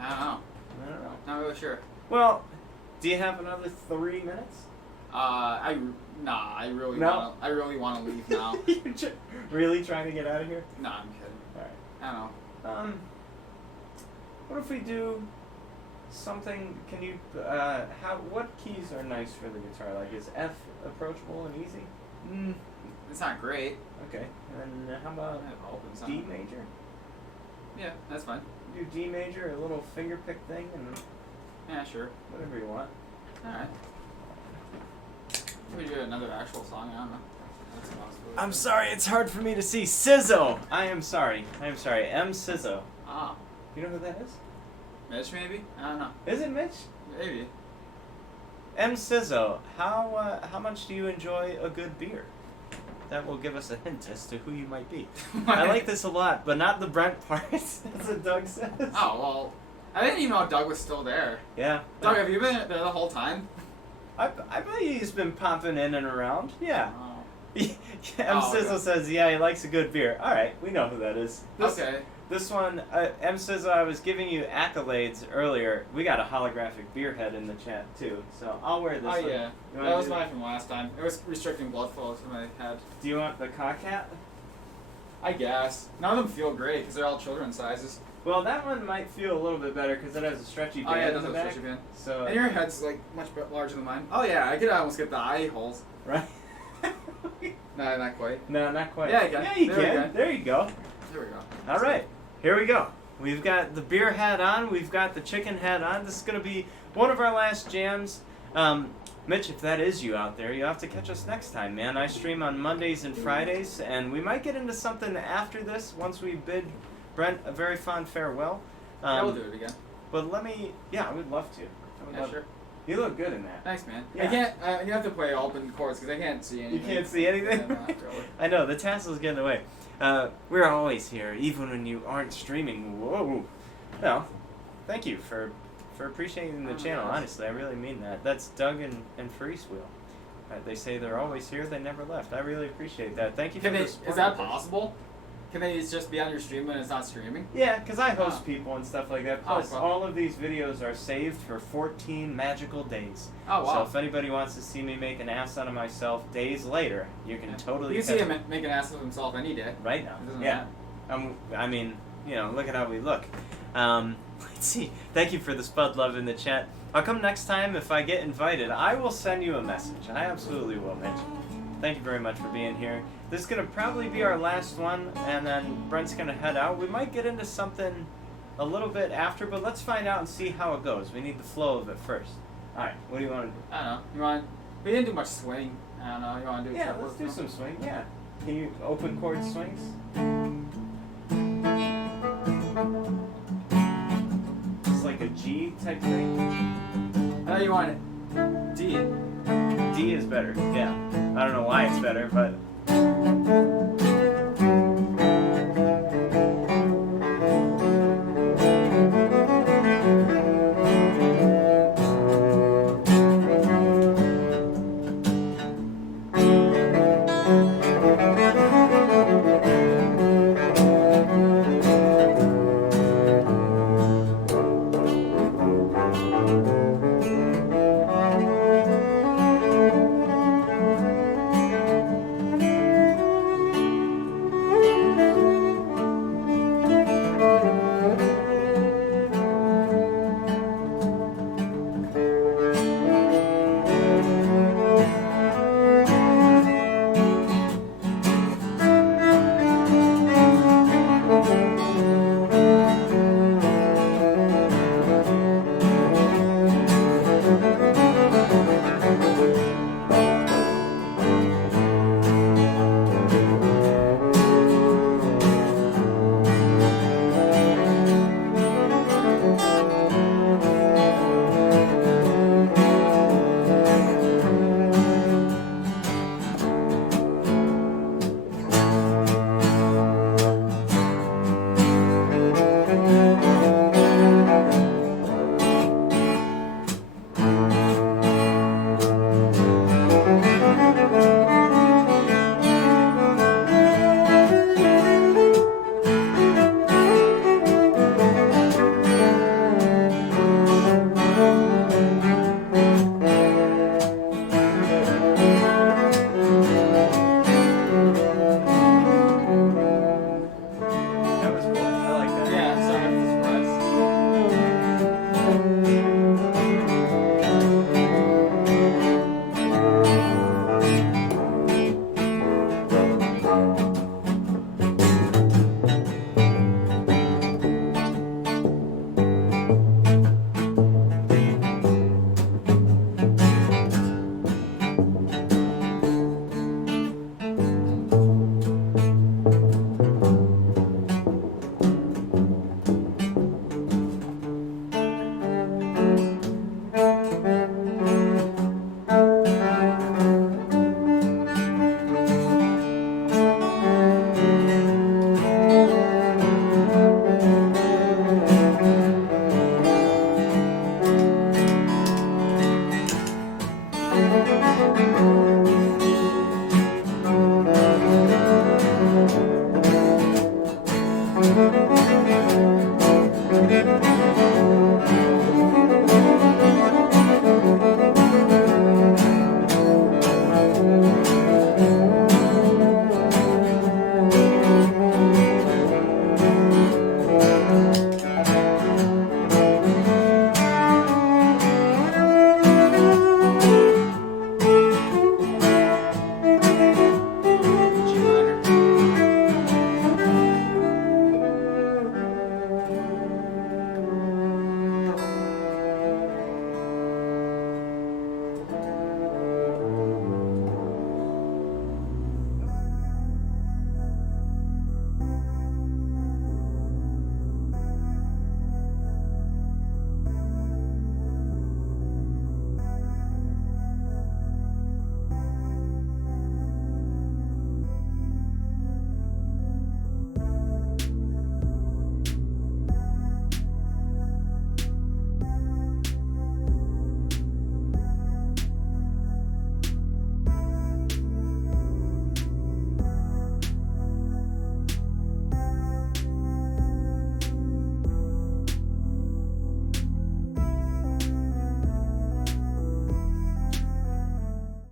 I don't know. I don't know. Not really sure. Well, do you have another 3 minutes? I really No? want to leave now. You're really trying to get out of here? Nah, I'm kidding. Alright. I don't know. What if we do something? Can you? What keys are nice for the guitar? Like, is F approachable and easy? It's not great. Okay. And then how about D major? Yeah, that's fine. Do D major, a little finger pick thing, and Yeah, sure. whatever you want. Alright. We do another actual song. I don't know. That's possible. I'm sorry, it's hard for me to see. Sizzo! I am sorry. M. Sizzo. Ah, You know who that is? Mitch maybe? I don't know. Is it Mitch? Maybe. M. Sizzo, how much do you enjoy a good beer? That will give us a hint as to who you might be. I like this a lot, but not the Brent part. That's what Doug says. Oh, well, I didn't even know Doug was still there. Yeah. Doug, have you been there the whole time? I bet he's been popping in and around. Yeah. Oh. M. Oh, Sizzle okay. says, yeah, he likes a good beer. Alright, we know who that is. Okay. This one, M. Sizzle, I was giving you accolades earlier. We got a holographic beer head in the chat, too. So I'll wear this Oh, one. yeah. You wanna That was do- mine from last time. It was restricting blood flow to my head. Do you want the cock hat? I guess. None of them feel great because they're all children's sizes. Well, that one might feel a little bit better because it has a stretchy band Oh, yeah, it in does the have back. stretchy band. So, And your head's like much larger than mine. Oh, yeah, I could almost get the eye holes. right? No, not quite. No, not quite. Yeah, you can. Yeah, you There we can. go. There you go. There we go. All right, here we go. We've got the beer hat on. We've got the chicken hat on. This is going to be one of our last jams. Mitch, if that is you out there, you'll have to catch us next time, man. I stream on Mondays and Fridays, and we might get into something after this once we bid Brent a very fond farewell. Yeah, we'll do it again. But let me, I would love to. I would Yeah, love sure. You look good in that. Thanks, man. Yeah. I can't. You have to play open chords because I can't see anything. You can't see anything? Yeah, not really. I know, the tassel's getting away. We're always here, even when you aren't streaming. Whoa. No, thank you for appreciating the channel. Honestly, I really mean that. That's Doug and Freeze Wheel. They say they're always here. They never left. I really appreciate that. Thank you for the support. Is that possible? Can they just be on your stream when it's not streaming? Yeah, because I host people and stuff like that. Plus, cool. all of these videos are saved for 14 magical days. Oh, wow. So if anybody wants to see me make an ass out of myself days later, you can totally. You can see him make an ass of himself any day. Right now. Yeah. I mean, you know, look at how we look. Let's see. Thank you for the Spud love in the chat. I'll come next time if I get invited. I will send you a message. I absolutely will, Mitch. Thank you very much for being here. This is going to probably be our last one, and then Brent's going to head out. We might get into something a little bit after, but let's find out and see how it goes. We need the flow of it first. Alright, what do you want to do? I don't know. We didn't do much swing. I don't know. You want to do Yeah, let's do some swing. Yeah. Can you open chord swings? It's like a G type thing. I know you want it. D. D is better, yeah. I don't know why it's better, but